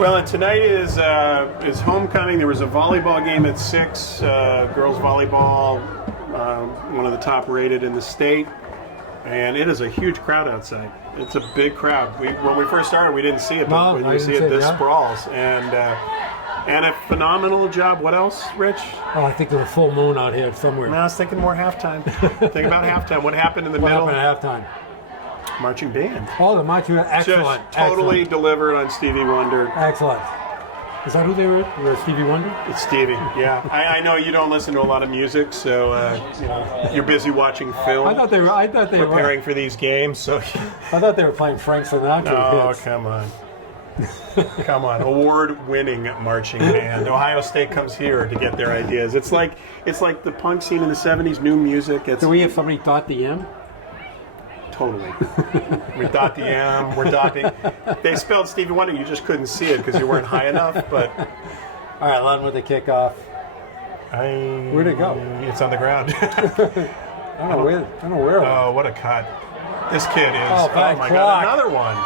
Well, and tonight is homecoming. There was a volleyball game at 6. Girls volleyball, one of the top rated in the state, and it is a huge crowd outside. It's a big crowd. When we first started, we didn't see it, but No, when I you didn't see see it, it, this yeah. sprawls, and a phenomenal job. What else, Rich? Oh, I think there's a full moon out here somewhere. No, I was thinking more halftime. Think about halftime. What happened in the What middle? happened at halftime? Marching band. Oh, the marching band. Excellent. Just totally delivered on Stevie Wonder. Excellent. Is that who they were? Stevie Wonder? It's Stevie, yeah. I know you don't listen to a lot of music, so you're busy watching film. I thought they were preparing for these games. So, I thought they were playing Frank Sinatra. oh hits. come on, come on! Award-winning marching band. Ohio State comes here to get their ideas. It's like the punk scene in the '70s. New music. It's Do we have somebody dot the M? totally. We dot the M. We're dotting. They spelled Stevie Wonder. You just couldn't see it because you weren't high enough. But All right, Len with the kickoff. Where'd it go? It's on the ground. I don't know where. Oh, what a cut. This kid is, Oh, oh bad my clock. God, another one.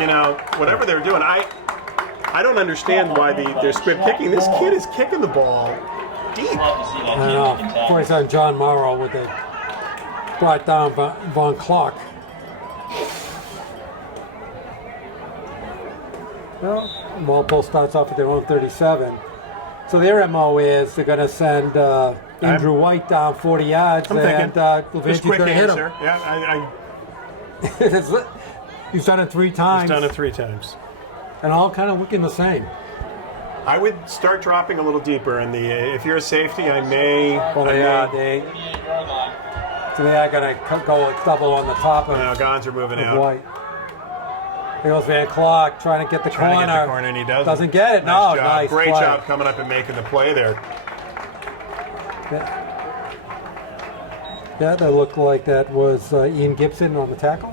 You know, whatever they're doing, I don't understand why they're script kicking. This kid is kicking the ball deep. Love to see that I kid know. making tackles. 47 John Morrow with the brought down Von Clark. Well, Walpole starts off at their own 37. So their MO is they're going to send Andrew White down 40 yards I'm and thinking, Levanti's just quick going to hit him. answer. Yeah, He's done it 3 times. he's done it 3 times. And all kind of looking the same. I would start dropping a little deeper in the. If you're a safety, I may. Well, they are. 38-yard line. So they are going to go double on the top of Now Gons are moving out. White. There goes Van Clark trying to get the Trying corner. to get the corner, and he doesn't. Doesn't get it. Nice No, job. nice Great play. job coming up and making the play there. Yeah, that looked like that was Ian Gibson on the tackle.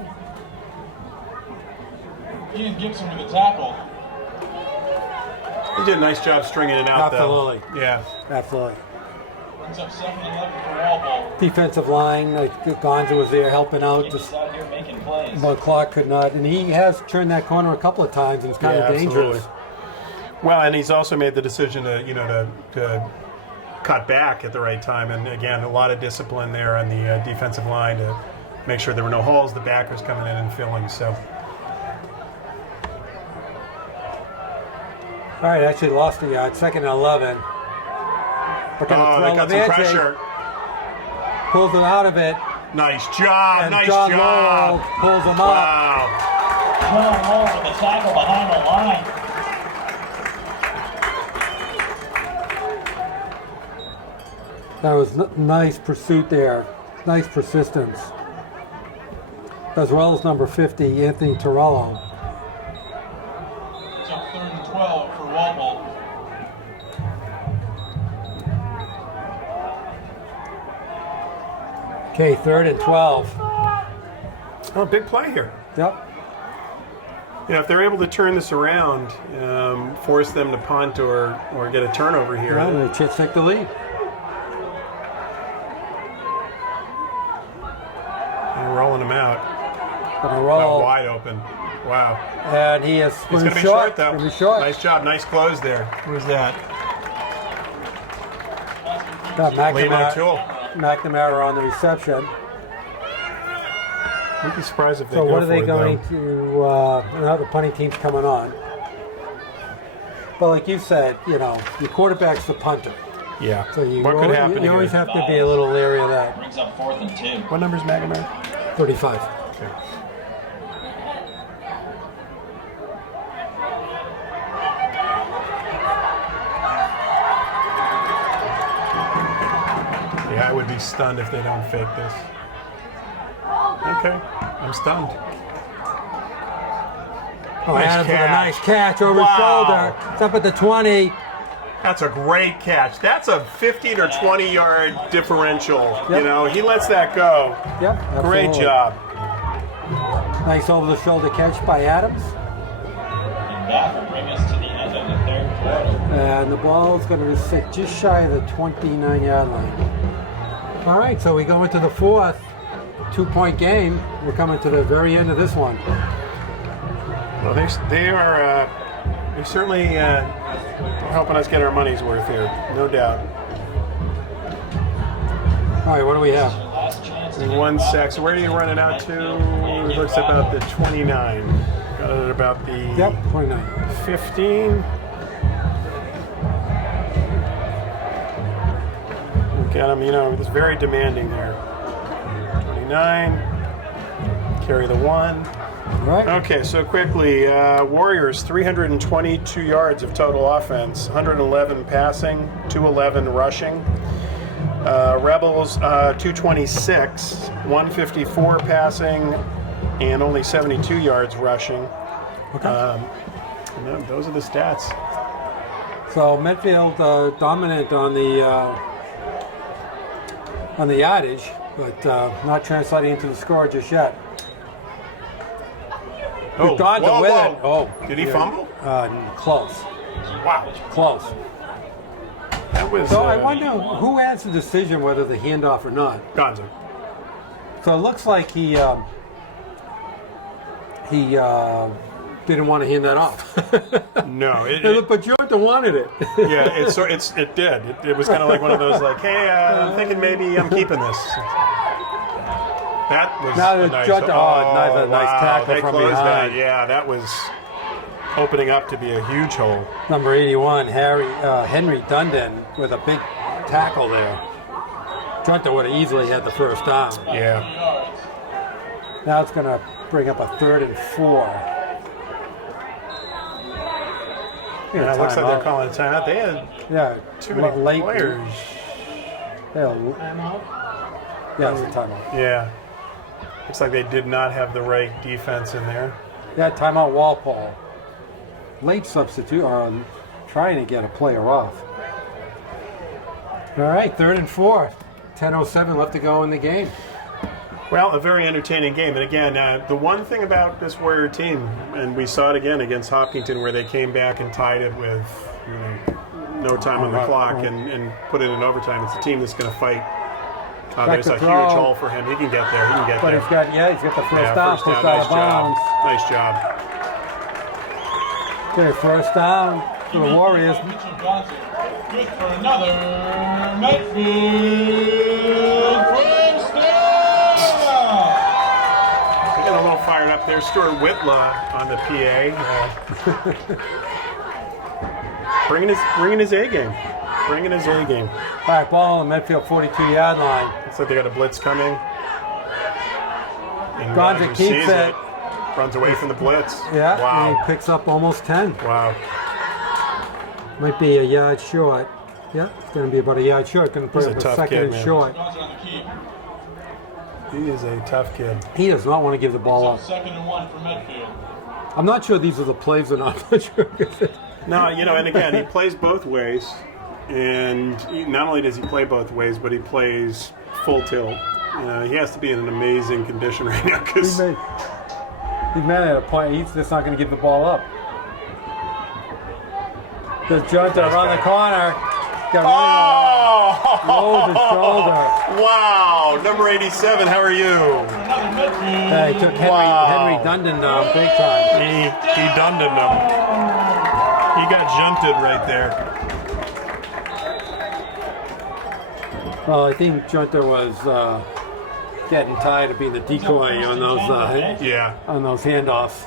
Ian Gibson with the tackle. He did a nice job stringing it out, Absolutely. though. Yeah. Absolutely. Brings up 2nd and 11 for Walpole. Defensive line, Gonza was there helping out. He's Just out here making plays. But Clark could not, and he has turned that corner a couple of times, and it's kind of dangerous. Absolutely. Well, and he's also made the decision to cut back at the right time, and again, a lot of discipline there on the defensive line to make sure there were no holes. The back was coming in and filling. So, All right, actually lost a yard. 2nd and 11. But they got some pressure. Pulls him out of it, Nice job. and Nice John job. Lowell pulls him up. Wow. John Moore with the tackle behind the line. That was nice pursuit there. Nice persistence. As well as number 50, Anthony Torello. It's up 3rd and 12 for Walpole. Okay, 3rd and 12. Oh, big play here. Yep. You know, if they're able to turn this around, force them to punt or get a turnover here. Well, they take the lead. They're rolling them out. Gonna roll. Wide open. Wow. And he is It's going to be short. short, though. Gonna be short. Nice job. Nice close there. Who's that? Got Liam McNamara, O'Toole. McNamara on the reception. You'd be surprised if they So go what are for they it, going though. to? Now the punting team's coming on. But like you said, your quarterback's the punter. Yeah. So you what could always, happen you always here? have to be a little leery of that. Brings up 4th and 2. What number's McNamara? 35. Okay. Yeah, I would be stunned if they don't fake this. Okay, I'm stunned. Oh, Nice Adams with a catch. nice catch over his Wow. shoulder. It's up at the 20. That's a great catch. That's a 15 or 20 yard differential. Yep. You know, he lets that go. Yep. Great absolutely. job. Nice over-the-shoulder catch by Adams. And that will bring us to the end of the third quarter. And the ball is going to be sit just shy of the 29-yard line. All right, so we go into the fourth 2-point game. We're coming to the very end of this one. Well, they're certainly helping us get our money's worth here, no doubt. All right, what do we have? Last chance to In get 1 sec. So where do you run it out to? It looks about the 29. Got it at about the Yep, 29. 15. Look at him, it's very demanding there. 29. Carry the 1. All right. Okay, so quickly, Warriors 322 yards of total offense, 111 passing, 211 rushing. Rebels 226, 154 passing, and only 72 yards rushing. Okay. Those are the stats. So Medfield dominant on the yardage, but not translating into the score just yet. Oh, Gonza whoa, with whoa. it. Oh, Did he yeah. fumble? Close. Wow. Close. That was. So I wonder who has the decision whether the handoff or not. Gonzo. So it looks like he didn't want to hand that off. No, But Jordan wanted it. yeah, it did. It was kind of like one of those like, hey, I'm thinking maybe I'm keeping this. That was Now a the nice. judge- nice tackle they from closed behind. that. Yeah, that was opening up to be a huge hole. Number 81, Henry Dundon with a big tackle there. Junta would have easily had the first down. Yeah. Now it's going to bring up a 3rd and 4. Yeah, it looks like they're calling a timeout. They had too many late players. Yeah, it's a timeout. Yeah. Looks like they did not have the right defense in there. Yeah, timeout Walpole. Late substitute on trying to get a player off. All right, 3rd and 4. 10:07 left to go in the game. Well, a very entertaining game. And again, the one thing about this Warrior team, and we saw it again against Hopkinton, where they came back and tied it with no time on the clock and put it in overtime. It's a team that's going to fight. There's a huge hole for him. He can get there. He can get But there. he's got the first down. First Pushed down. out Nice of bounds. job. Nice job. Okay, first down for the Warriors. Mitchell Johnson. Good for another Medfield first down. We got a little fired up there. Stuart Whitlaw on the PA. Bringing his A game. Bringing his A game. All right, ball on the Medfield 42-yard line. Looks like they got a blitz coming. And Gonza Rogers keeps sees it. Runs away from the blitz. Yeah, and Wow. he picks up almost 10. Wow. Might be a yard short. Yeah, it's going to be about a yard short. Going to put He's a up a tough second kid, and man. short. Johnson on the keep. He is a tough kid. He does not want to give the ball up. 2nd and 1 for Medfield. I'm not sure these are the plays or not. I'm not sure. No, and again, he plays both ways. And not only does he play both ways, but he plays full tilt. He has to be in an amazing condition right now because He's mad at a point. He's just not going to give the ball up. There's Junta around the corner. Got rolls his shoulder. Wow! Number 87, how are you? Another Medfield. Yeah, he took Henry Dundon down big time. He dunded him. He got junted right there. Well, I think Junta was getting tired of being the decoy on those Yeah. on those handoffs.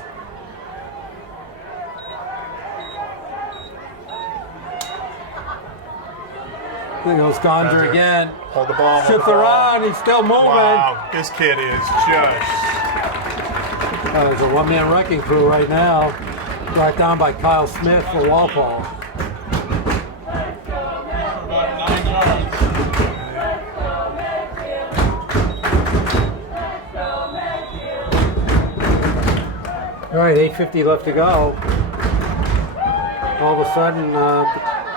There goes Gonza Gonza. again. Hold the ball. hold Shoots the ball. around. He's still moving. Wow, this kid is just. There's a one-man wrecking crew right now. Brought down by Kyle Smith for Walpole. About 9 yards. All right, 8:50 left to go. All of a sudden, the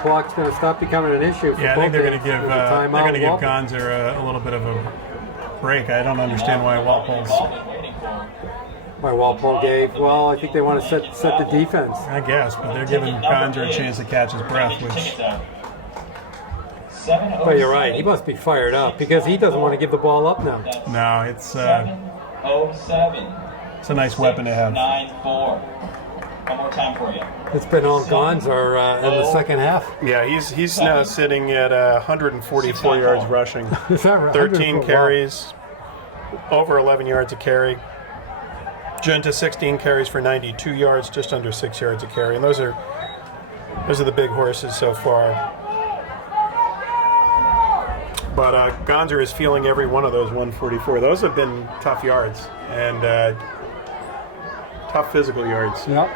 clock's going to stop becoming an issue. For Yeah, I both think they're going to teams. give There's a timeout, Walpole. Gonza a little bit of a break. I don't understand why Walpole's. All been waiting for. Why Walpole gave? Well, I think they want to set the defense. I guess, but they're giving Gonzer a chance to catch his breath, which... But you're right. He must be fired up because he doesn't want to give the ball up now. No, it's a nice weapon to have. 9-4. One more time for you. It's been all Gonzer in the second half. Yeah, he's now sitting at 144 yards rushing. Is that right? 13 carries, over 11 yards a carry. Genta 16 carries for 92 yards, just under 6 yards a carry. And those are the big horses so far. But Gonzer is feeling every one of those 144. Those have been tough yards and tough physical yards. Yep.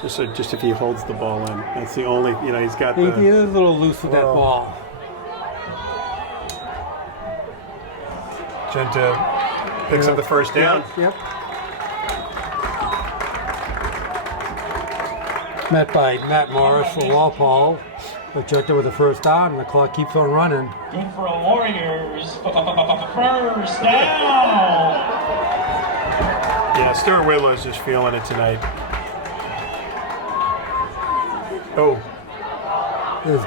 Just if he holds the ball in. That's the only, he's got He the... is a little loose with that ball. Genta picks up the first down. Yep. Met by Matt Morris for Walpole. Genta with the first down, and the clock keeps on running. Good for a Warriors. First down. Yeah, Stuart Whitlow's just feeling it tonight. Oh. There's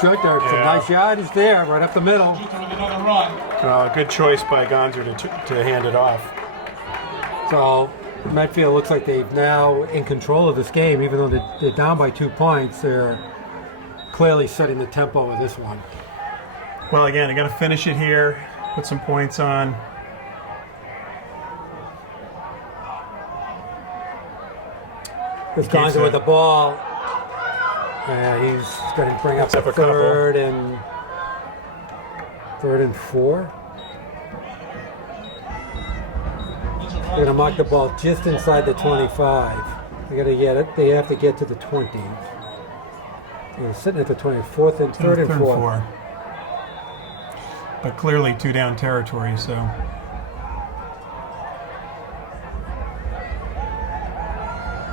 Genta, some nice yardage there, right up the middle. With another run. Good choice by Gonzer to hand it off. So Medfield looks like they've now in control of this game, even though they're down by 2 points. They're clearly setting the tempo of this one. Well, again, I got to finish it here, put some points on. It's Gonzer with the ball. And he's going to bring up a third and 4. They're going to mark the ball just inside the 25. They got to get it. They have to get to the 20. They're sitting at the 24th and third and 4. But clearly 2 down territory, so.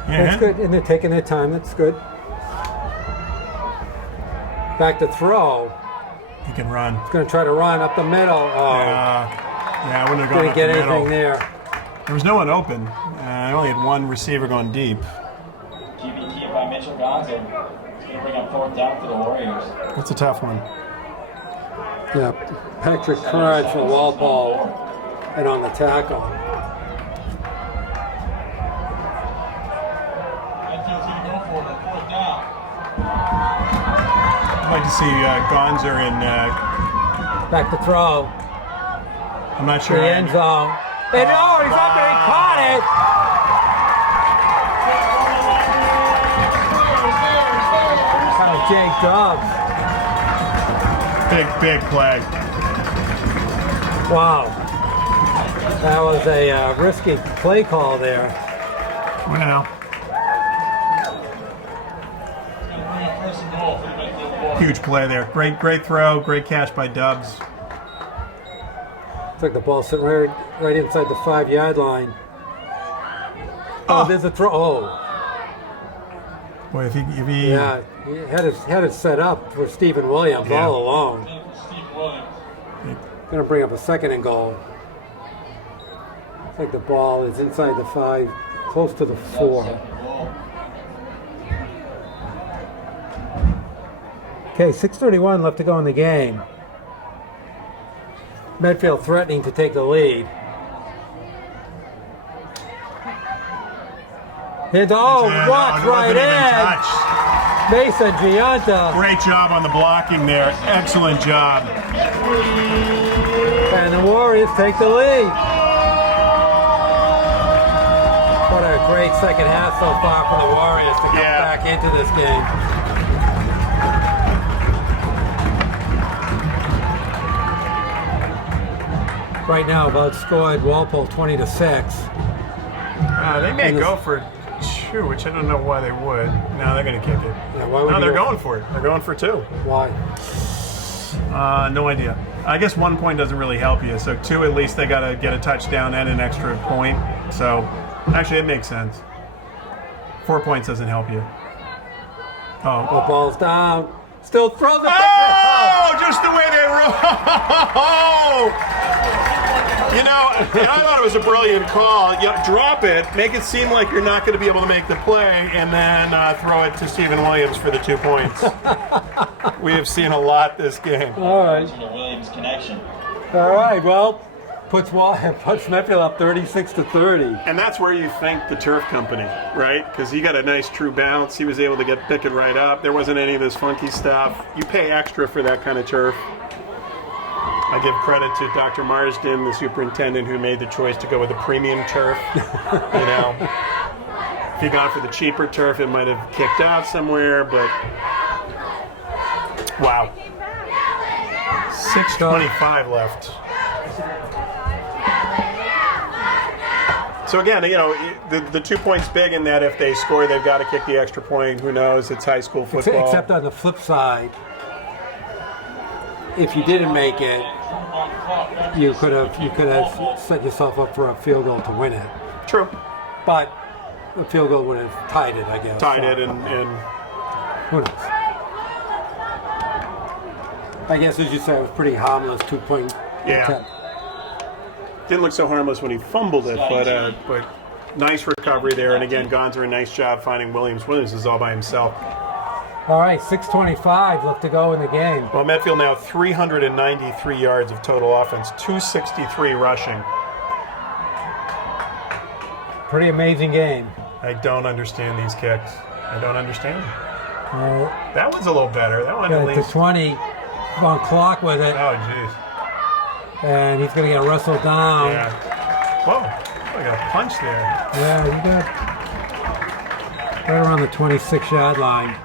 Yeah. That's good, and they're taking their time. That's good. Back to throw. He can run. He's going to try to run up the middle. Oh, yeah, I wouldn't have gone didn't up get the anything middle. there. There was no one open. I only had one receiver going deep. GBT by Mitchell Gonzer. It's going to bring up fourth down for the Warriors. That's a tough one. Yeah, Patrick Curran for Walpole and on the tackle. Medfield's going to go for the fourth down. I'd like to see Gonzer in. Back to throw. I'm not sure. The end zone. And he's up there, he caught it. Jake Dobbs. Big play. Wow. That was a risky play call there. Well. Huge play there. Great throw. Great catch by Dobbs. It's like the ball sitting right inside the 5-yard line. Oh, there's a throw. Oh. Boy, if he Yeah, he had it set up for Stephen Williams all along. Going to bring up a second and goal. It's like the ball is inside the 5, close to the 4. Okay, 6:31 left to go in the game. Medfield threatening to take the lead. And walked right in. Mason Gianta. Great job on the blocking there. Excellent job. And the Warriors take the lead. What a great second half so far for the Warriors to get back into this game. Right now, about scored Walpole 20-6. They may go for 2, which I don't know why they would. No, they're going to kick it. Yeah, why would no, you they're go- going for it. They're going for 2. Why? No idea. I guess 1 point doesn't really help you. So 2, at least they got to get a touchdown and an extra point. So actually, it makes sense. 4 points doesn't help you. The ball's down. Still throws it. Oh, just the way they roll. You know, and I thought it was a brilliant call. Drop it, make it seem like you're not going to be able to make the play, and then throw it to Stephen Williams for the 2 points. We have seen a lot this game. All right. The Williams connection. All right. Well, puts Medfield up 36-30. And that's where you thank the turf company, right? Because he got a nice true bounce. He was able to pick it right up. There wasn't any of this funky stuff. You pay extra for that kind of turf. I give credit to Dr. Marsden, the superintendent, who made the choice to go with the premium turf. You know, if he'd gone for the cheaper turf, it might have kicked out somewhere, but wow. 6:25 left. So again, you know, the 2 points big in that if they score, they've got to kick the extra point. Who knows? It's high school football. Except on the flip side, if you didn't make it, you could have set yourself up for a field goal to win it. True. But a field goal would have tied it, I guess. Tied it, and who knows? I guess, as you said, it was pretty harmless 2-point attempt. Didn't look so harmless when he fumbled it, but nice recovery there. And again, Gonzer, a nice job finding Williams. Williams is all by himself. All right, 6:25 left to go in the game. Well, Medfield now 393 yards of total offense, 263 rushing. Pretty amazing game. I don't understand these kicks. I don't understand them. That one's a little better. That one at least. To 20, on clock with it. Oh, jeez. And he's going to get wrestled down. Yeah. Whoa. I got a punch there. Yeah, he got right around the 26-yard line.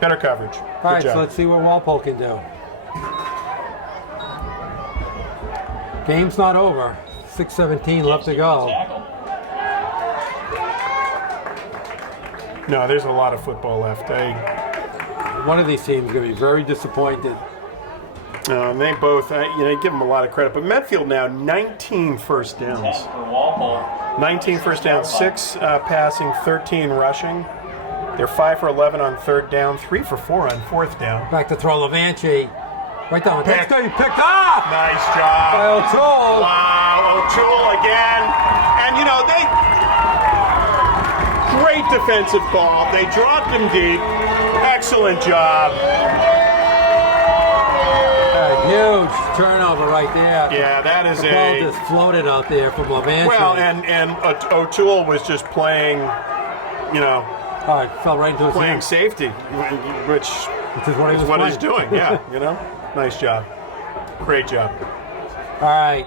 Better coverage. All right, so let's see what Walpole can do. Game's not over. 6:17 left to go. No, there's a lot of football left. One of these teams is going to be very disappointed. They both, give them a lot of credit. But Medfield now 19 first downs. 19 first downs, 6 passing, 13 rushing. They're 5 for 11 on third down, 3 for 4 on fourth down. Back to throw Levanchi. Right down. That's good. He picked off. Nice job. By O'Toole. Wow, O'Toole again. And, great defensive ball. They dropped him deep. Excellent job. Huge turnover right there. Yeah, that is the ball just floated out there from Levanchi. Well, and O'Toole was just playing, Oh, it fell right into his playing hand. safety, which is what he's doing. Yeah, nice job, great job. All right,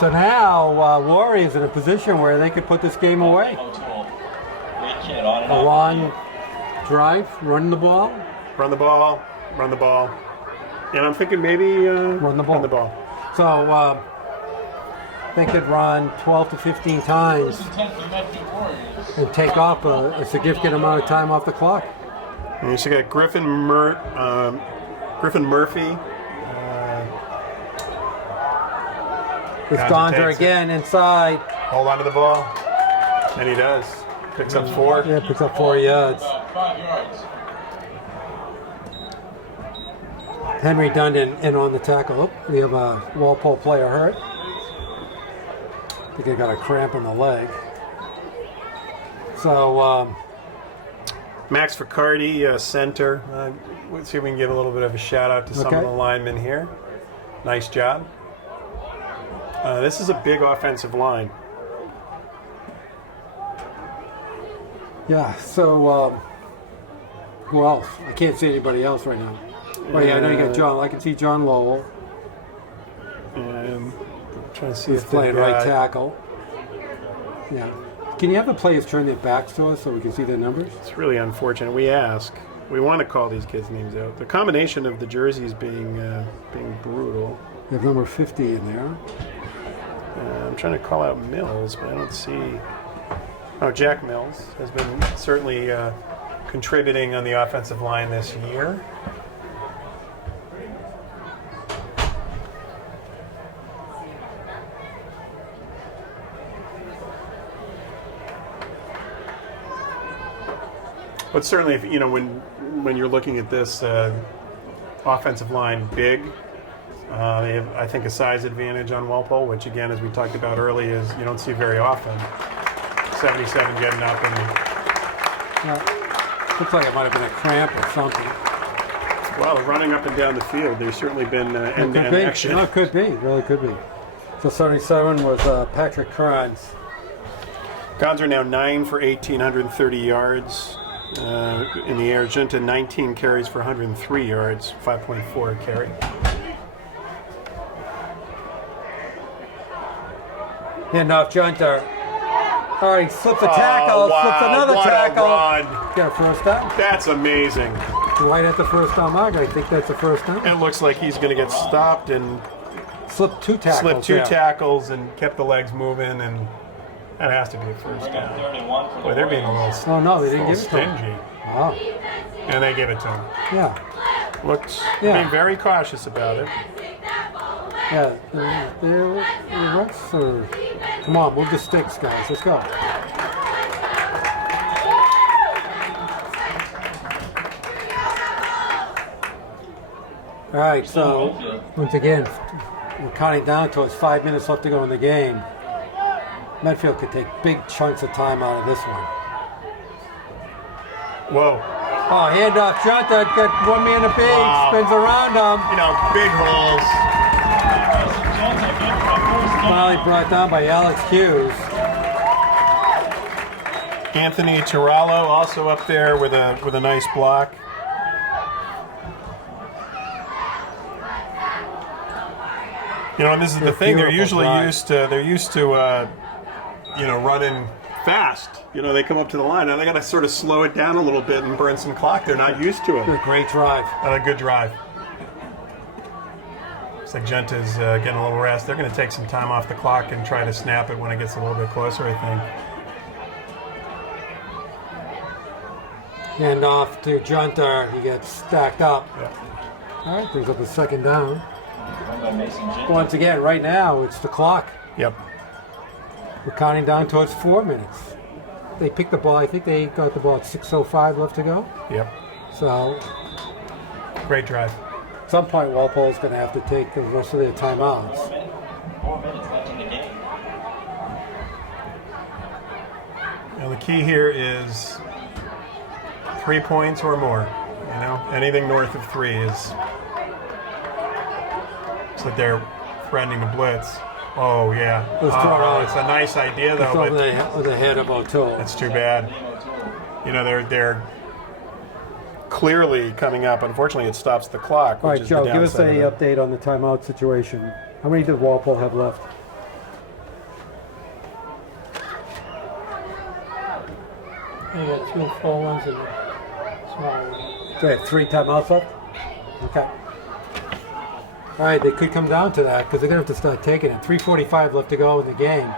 so now Warriors in a position where they could put this game away. A long drive, run the ball, and I'm thinking maybe run the ball. So they could run 12 to 15 times and take off a significant amount of time off the clock. And you still got Griffin Murphy. It's Gonzer again inside. Hold on to the ball. And he does. Picks up 4. Yeah, picks up 4 yards. 5 yards. Henry Dundon in on the tackle. Oh, we have a Walpole player hurt. I think he got a cramp in the leg. So, Max Ficardi, center. Let's see if we can give a little bit of a shout out to some of the linemen here. Nice job. This is a big offensive line. Yeah, so who else? I can't see anybody else right now. Oh, yeah, I know you got John. I can see John Lowell. And trying to see He's if playing right tackle. Yeah. Can you have the players turn their backs to us so we can see their numbers? It's really unfortunate. We want to call these kids' names out. The combination of the jerseys being brutal. You have number 50 in there. I'm trying to call out Mills, but I don't see. Oh, Jack Mills has been certainly contributing on the offensive line this year. But certainly, if, when you're looking at this offensive line, big, They have, I think, a size advantage on Walpole, which, again, as we talked about early, is you don't see very often. 77 getting up and looks like it might have been a cramp or something. well, running up and down the field. There's certainly been end-to-end action. No, it could be. It really could be. So 77 was Patrick Kranz. Gons are now 9 for 1,830 yards in the air. Junta 19 carries for 103 yards, 5.4 a carry. Handoff Junta. All right, slips a tackle, slips another what tackle. A run. Got a first down. That's amazing. Right at the first down mark. I think that's the first down. It looks like he's going to get stopped and Slipped two tackles. tackles and kept the legs moving, and that has to be a first Bring up down. 31 for the Boy, they're being a Warriors. little, Oh, no, they didn't little give it to him. stingy. Wow. And they give it to him. Yeah. Looks Yeah. being very cautious about it. Yeah. The refs are... Come on, move the sticks, guys. Let's go. All right, so once again, we're counting down towards 5 minutes left to go in the game. Medfield could take big chunks of time out of this one. Whoa. Oh, handoff, Junta got one man to beat, Wow. spins around him. You know, big holes. Finally brought down by Alex Hughes. Anthony Tirallo also up there with a nice block. You know, and this is the thing. They're usually used to running fast. You know, they come up to the line. Now they got to sort of slow it down a little bit and burn some clock. They're not used to it. Great drive. A good drive. Looks like Genta's getting a little rest. They're going to take some time off the clock and try to snap it when it gets a little bit closer, I think. Hand off to Junta. He gets stacked up. Yeah. All right, brings up a second down. Run by Mason Jenkins. Once again, right now, it's the clock. Yep. We're counting down towards 4 minutes. They picked the ball. I think they got the ball at 6:05 left to go. Yep. So Great drive. at some point, Walpole's going to have to take the rest of their timeouts. 4 minutes left in the game. Now the key here is 3 points or more. You know, anything north of 3 is. Looks like they're threatening to blitz. Oh yeah. It's a nice idea though, It's over but the head of O'Toole. it's too bad. You know, they're clearly coming up. Unfortunately, it stops the clock. All Which right, is Joe, the give us downside a of it. update on the timeout situation. How many did Walpole have left? You got 2 full ones and a small one. They have 3 timeouts left? Okay. All right, they could come down to that because they're going to have to start taking it. 3:45 left to go in the game.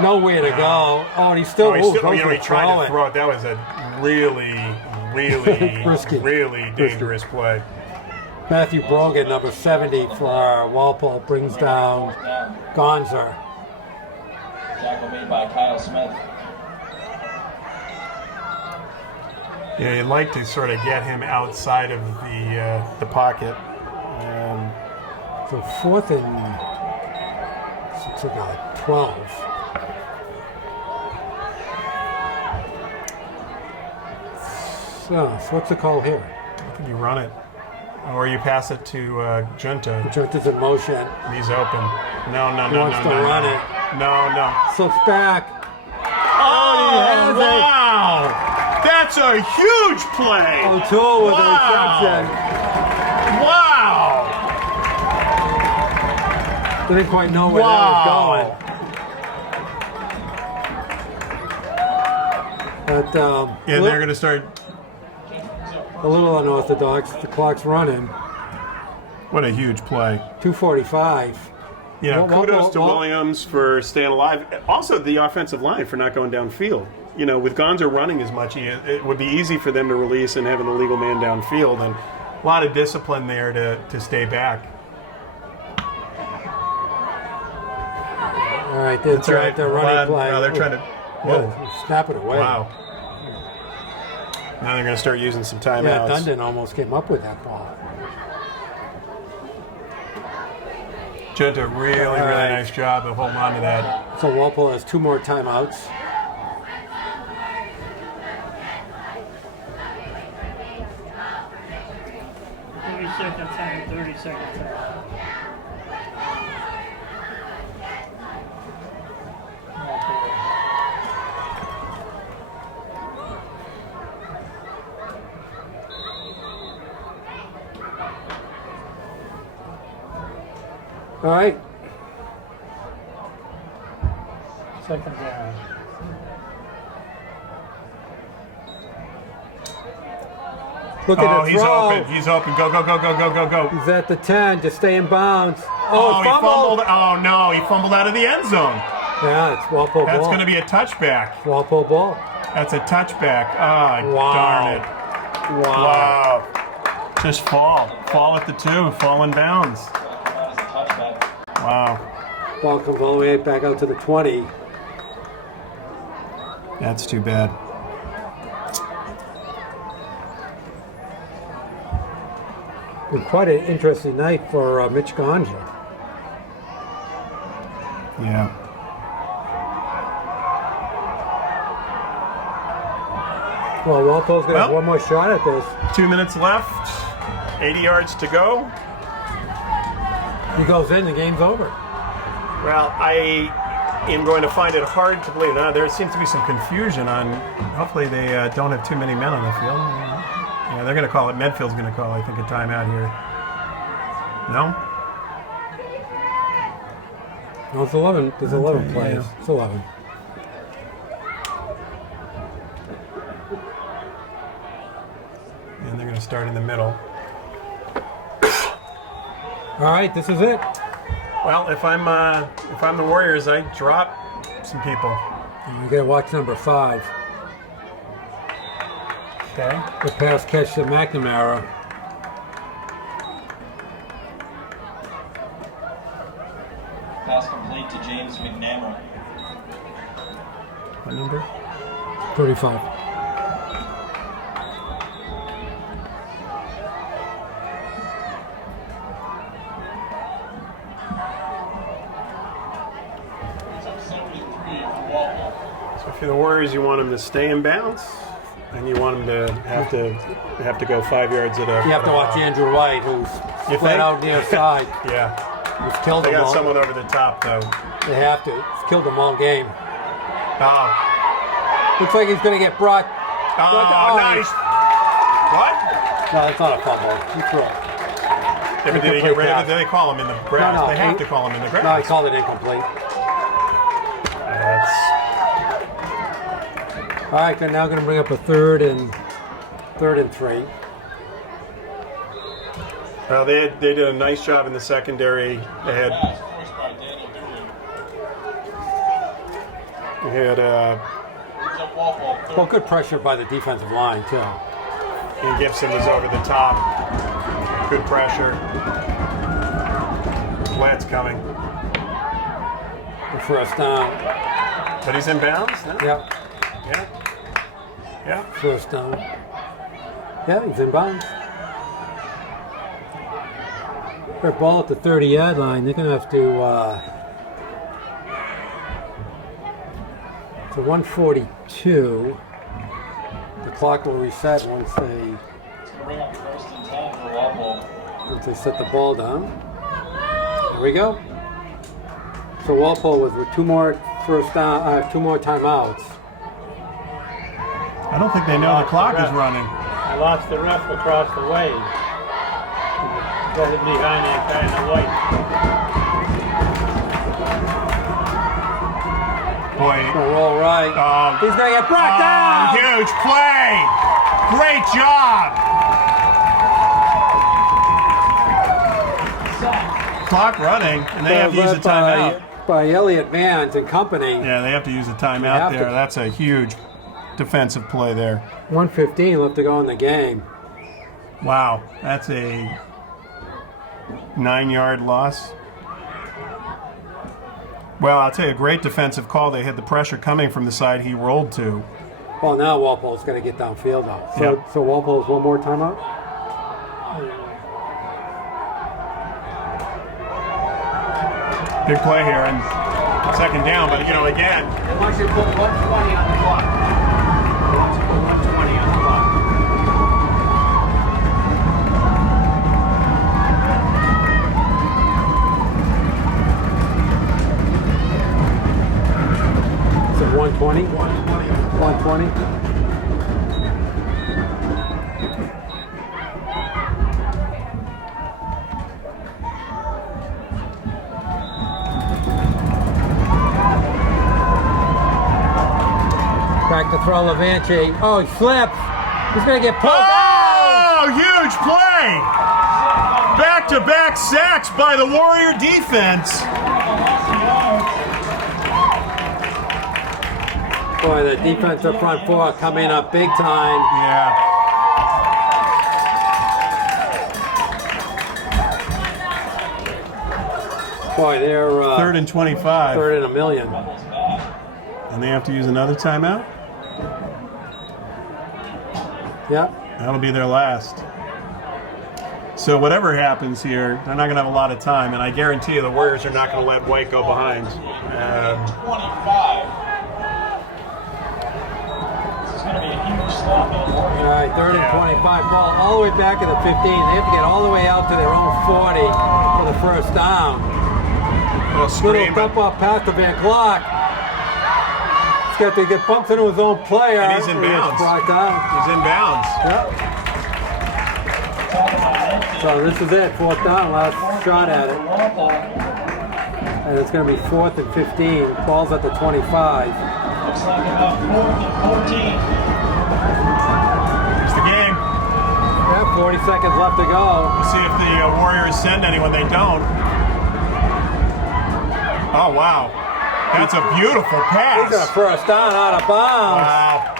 Nowhere to go. Oh, and he's still, He goes tried for to throwing. throw it. That was a really, Risky. really dangerous play. Matthew Brogan, number 70 for Walpole, brings down First down. Gonzer. Tackle made by Kyle Smith. Yeah, you'd like to sort of get him outside of the pocket. So 4th and 12. So what's the call here? I think you run it, or you pass it to Junta. Junta's in motion. He's open. No, He wants to run it. No. Slips back. Oh, he has it. wow! That's a huge play. O'Toole with the reception. Wow! Didn't quite know where that was going. But Yeah, they're going to start. a little unorthodox. The clock's running. What a huge play. 2:45. You know, Well, kudos to well- Williams for staying alive. Also, the offensive line for not going downfield. You know, with Gonzo running as much, it would be easy for them to release and have an illegal man downfield. And a lot of discipline there to stay back. All right, they're That's right. the Hold running on. play. Now they're trying to. Whoa. Yeah, snap it away. Wow. Now they're going to start using some Yeah, timeouts. Dundon almost came up with that ball. Did a really nice job of holding on to that. So Walpole has 2 more timeouts. Seconds, 30 seconds. All right. Second down. Look at the he's throw. open. He's open. Go, go, go, go, go, go, go. He's at the 10. Just stay in bounds. Oh, he fumbled. fumbled. Oh, no. He fumbled out of the end zone. Yeah, it's Walpole That's ball. going to be a touchback. Walpole ball. That's a touchback. Oh, Wow. darn it. Wow. Wow. Just fall. Fall at the 2. Fall in bounds. That was a touchback. Wow. Ball comes all the way back out to the 20. That's too bad. Been quite an interesting night for Mitch Ganja. Yeah. Well, Walpole's going to have Well, one more shot at this. 2 minutes left. 80 yards to go. He goes in, the game's over. Well, I am going to find it hard to believe. Now, there seems to be some confusion on. Hopefully, they don't have too many men on the field. Yeah, they're going to call it. Medfield's going to call, I think, a timeout here. No? No, it's 11. There's 11 Okay, players. yeah. It's 11. And they're going to start in the middle. All right, this is it. Well, if I'm the Warriors, I drop some people. You got to watch number 5. Okay. The pass catch to McNamara. Pass complete to James McNamara. What number? 35. So if you're the Warriors, you want them to stay in bounds, and you want them to have to go 5 yards at a. You have to watch Andrew White, who's You flat think? out near side. Yeah. He's killed They them got all. someone over the top, though. They have to. He's killed them all game. Oh. Looks like he's going to get brought. Oh, nice. What? No, that's not a fumble. He threw it. Yeah, but did they get rid of it? They call him in the grass. No, They have to call him in the grass. No, he called it incomplete. That's. All right, they're now going to bring up a third and 3. Well, they did a nice job in the secondary. They had Forced by Daniel Dooley. they had Brings up Walpole. Third. Well, good pressure by the defensive line, too. and Gibson was over the top. Good pressure. Blatt's coming, The first down. but he's in bounds. No? Yep, Yeah. Yeah. first down. Yeah, he's in bounds. Their ball at the 30-yard line. They're going to have to. So 142. The clock will reset once they It's going to bring up 1st and 10 for Walpole. set the ball down. There we go. So Walpole with 2 more first down, 2 more timeouts. I don't think they know the clock is running. I lost the ref across the way. Got it behind that guy in the white. Boy. We're all right. He's going to get brought down. Huge play. Great job. Clock running, and they have to use a timeout. By Elliott Vance and company. Yeah, they have to use a They timeout have there. to. That's a huge defensive play there. 1:15 left to go in the game. Wow, that's a 9-yard loss. Well, I'll tell you, a great defensive call. They had the pressure coming from the side he rolled to. Well, now Walpole's going to get downfield though. So, Yep. so Walpole's one more timeout. Big play here and second down, but again. They want you to put 120 on the clock. They want you to put 120 on the clock. So 120? 120. Back to throw Levanchi. Oh, he slips. He's going to get pulled down. Oh, huge play! Back-to-back sacks by the Warrior defense. Boy, the defensive front four coming up big time. Yeah. Boy, they're Third and 25. third in a million. And they have to use another timeout? Yep. That'll be their last. So whatever happens here, they're not going to have a lot of time, and I guarantee you the Warriors are not going to let White go behind. 25. This is going to be a huge stop for the Warriors. All right, third and 25 ball all the way back at the 15. They have to get all the way out to their own 40 for the first down. Little dump off pass to Van Glock. He's got to get bumped into his own player. And he's in bounds. He's brought down. He's in bounds. Yep. So this is it, fourth down, last shot at it. And it's going to be 4th and 15. Ball's at the 25. Looks like about 4th and 14. Here's the game. Yeah, 40 seconds left to go. We'll see if the Warriors send anyone. They don't. Oh, wow. That's a beautiful pass. He's going to first down out of bounds. Wow.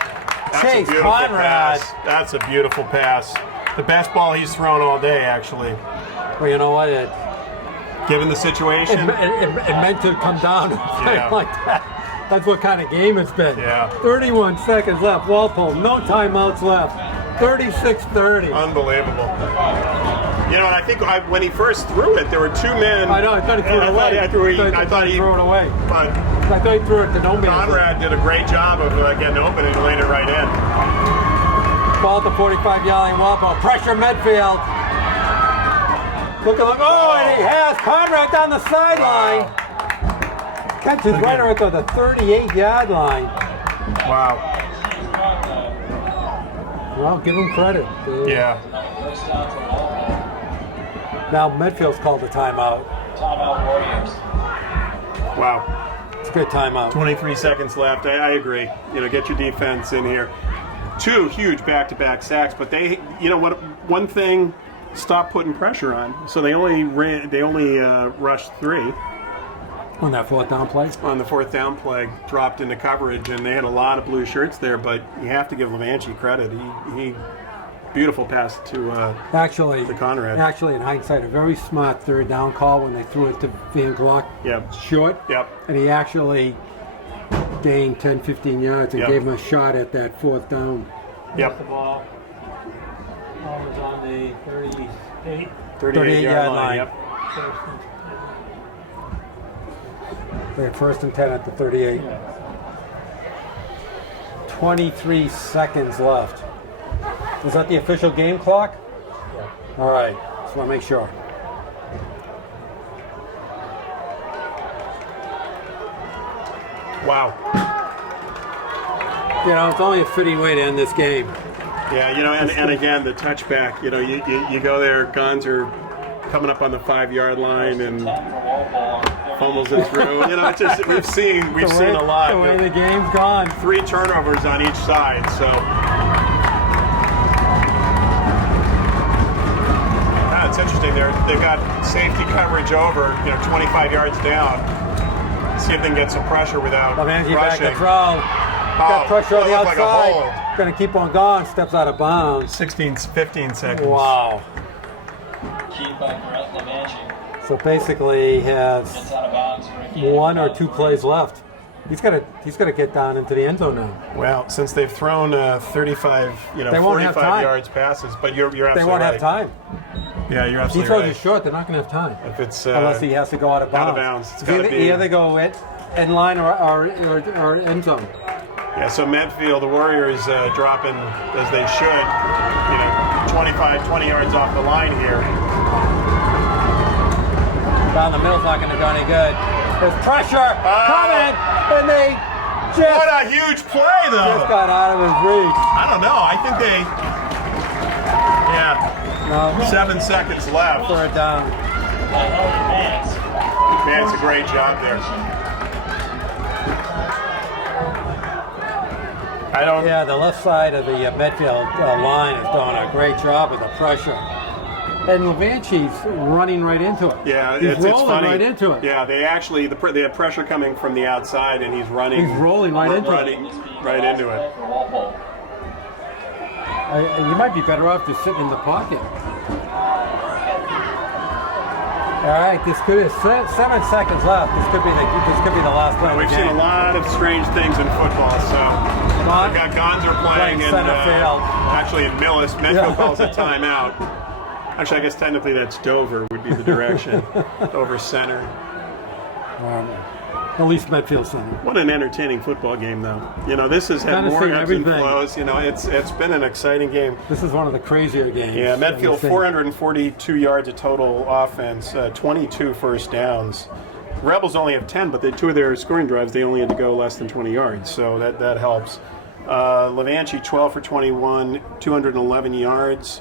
That's Chase a beautiful Conrad. pass. That's a beautiful pass. The best ball he's thrown all day, actually. Well, you know what? Given the situation. It meant to come down and play Yeah. like that. That's what kind of game it's been. Yeah. 31 seconds left. Walpole, no timeouts left. 36-30. Unbelievable. And I think when he first threw it, there were two men. I know, I thought he threw it away. I thought he threw it away. But I thought he threw it to no man. Conrad did a great job of getting open and laying it right in. Ball at the 45-yard line. Walpole. Pressure Medfield. Look. Oh, and he has Conrad down the sideline. Wow. Catches right at the 38-yard line. Wow. Well, give him credit. Yeah. Now Medfield's called a timeout. Timeout Warriors. Wow. It's a good timeout. 23 seconds left. I agree. Get your defense in here. Two huge back-to-back sacks, but they, one thing, stop putting pressure on. So they only rushed 3 On that fourth down play? on the fourth down play, dropped into coverage, and they had a lot of blue shirts there. But you have to give Levanchi credit. He beautiful pass to Conrad. Actually, in hindsight, a very smart third down call when they threw it to Van Glock. Yep. Short. Yep. And he actually gained 10, 15 yards and Yep. gave him a shot at that fourth down. Yep. The ball. Ball was on the 38. 38-yard line. Yep. They had first and 10 at the 38. 23 seconds left. Is that the official game clock? Yeah. All right. Just want to make sure. Wow. It's only a fitting way to end this game. Yeah, and again, the touchback, you go there, guns are coming up on the 5-yard line and fumbles it through. It's just, we've seen a lot. The way the game's gone. 3 turnovers on each side, so. It's interesting. They've got safety coverage over, 25 yards down. See if they can get some pressure without Levanchi back rushing. to throw. Got pressure on the Like a outside. hold. Going to keep on going. Steps out of bounds. 15 seconds. Wow. Keyed by Brett Levanchi. So basically, he has Gets out of bounds for a gain. 1 or 2 plays left. He's got to get down into the end zone now. Well, since they've thrown 35, They won't have 45 time. yards passes, but you're absolutely They won't right. have time. Yeah, you're He absolutely throws right. it short, they're not going to have time. If it's Unless he has to go out of bounds. It's It's gotta either, be- he either go in line or end zone. Yeah, so Medfield, the Warriors dropping as they should, 25, 20 yards off the line here. Down the middle's not going to go any good. There's pressure coming, and they just What a huge play, though. got out of his reach. I don't know. I think No, 7 seconds left. third down. Man, it's a great job there. Yeah, the left side of the Medfield line is doing a great job with the pressure. And Levanchi's running right into it. Yeah, he's it's rolling funny. right into it. Yeah, they actually they have pressure coming from the outside, and he's running. He's rolling right into it. Right into it. You might be better off just sitting in the pocket. All right, this could be 7 seconds left. This could be the last play. We've seen a lot of strange things in football. So we've got Gonzer playing in center field. actually in Millis. Medfield calls a timeout. Actually, I guess technically that's Dover would be the direction. Dover center. At least Medfield Center. What an entertaining football game, though. This has had Kinda more seen ebbs and everything. flows. It's been an exciting game. This is one of the crazier games. Yeah, Medfield I've seen. 442 yards of total offense, 22 first downs. Rebels only have 10, but the 2 of their scoring drives, they only had to go less than 20 yards, so that helps. Levanchi 12 for 21, 211 yards.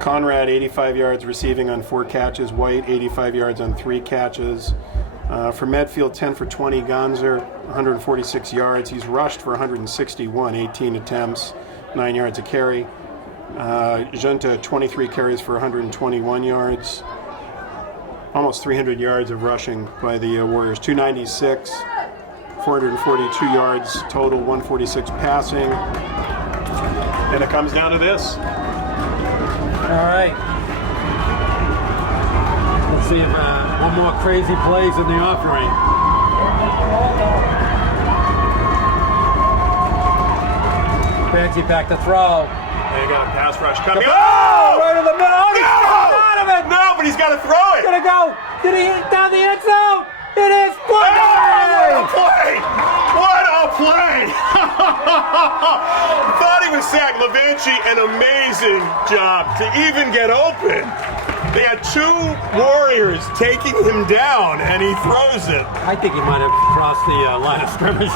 Conrad 85 yards receiving on 4 catches. White 85 yards on 3 catches. For Medfield, 10 for 20. Gonzer 146 yards. He's rushed for 161, 18 attempts, 9 yards a carry. Junta 23 carries for 121 yards. Almost 300 yards of rushing by the Warriors. 296, 442 yards total, 146 passing. And it comes down to this. All right. Let's see if one more crazy plays in the offering. Fancy back to throw. They got a pass rush coming. Right in the middle. Oh, he's out of it. No, but he's got to throw it. Gonna go. Did he hit down the end zone? It is What a play. play! What a play! Thought he was sacked. Levanchi, an amazing job to even get open. They had 2 Warriors taking him down, and he throws it. I think he might have crossed the line of scrimmage.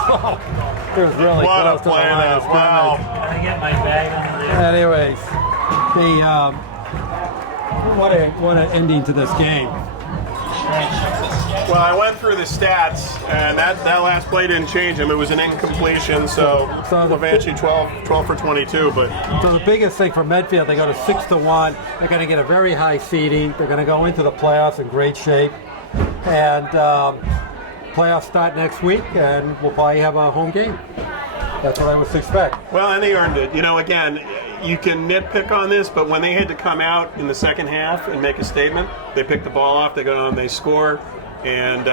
It was really What a close to the play, line of though. Wow. scrimmage. Can I get my bag under there? Anyways, what an ending to this game. Well, I went through the stats, and that last play didn't change him. It was an incompletion, so Levanchi 12 for 22. But So the biggest thing for Medfield, they go to 6-1. They're going to get a very high seeding. They're going to go into the playoffs in great shape, and playoffs start next week, and we'll probably have a home game. That's what I would expect. well, and they earned it. Again, you can nitpick on this, but when they had to come out in the second half and make a statement, they pick the ball off, they go down, they score. And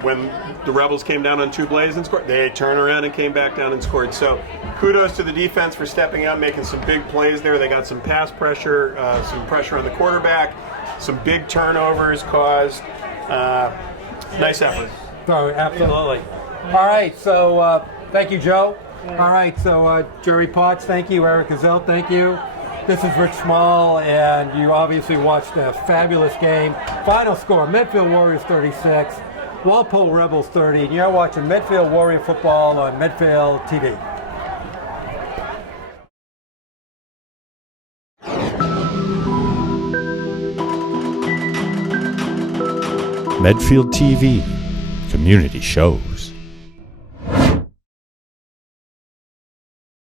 when the Rebels came down on 2 plays and scored, they turned around and came back down and scored. So kudos to the defense for stepping up, making some big plays there. They got some pass pressure, some pressure on the quarterback, some big turnovers caused. Nice effort. So, absolutely. All right, so thank you, Joe. All right, so Jerry Potts, thank you. Eric Gazelle, thank you. This is Rich Small, and you obviously watched a fabulous game. Final score, Medfield Warriors 36, Walpole Rebels 30. And you're watching Medfield Warrior football on Medfield TV. Medfield TV, community shows.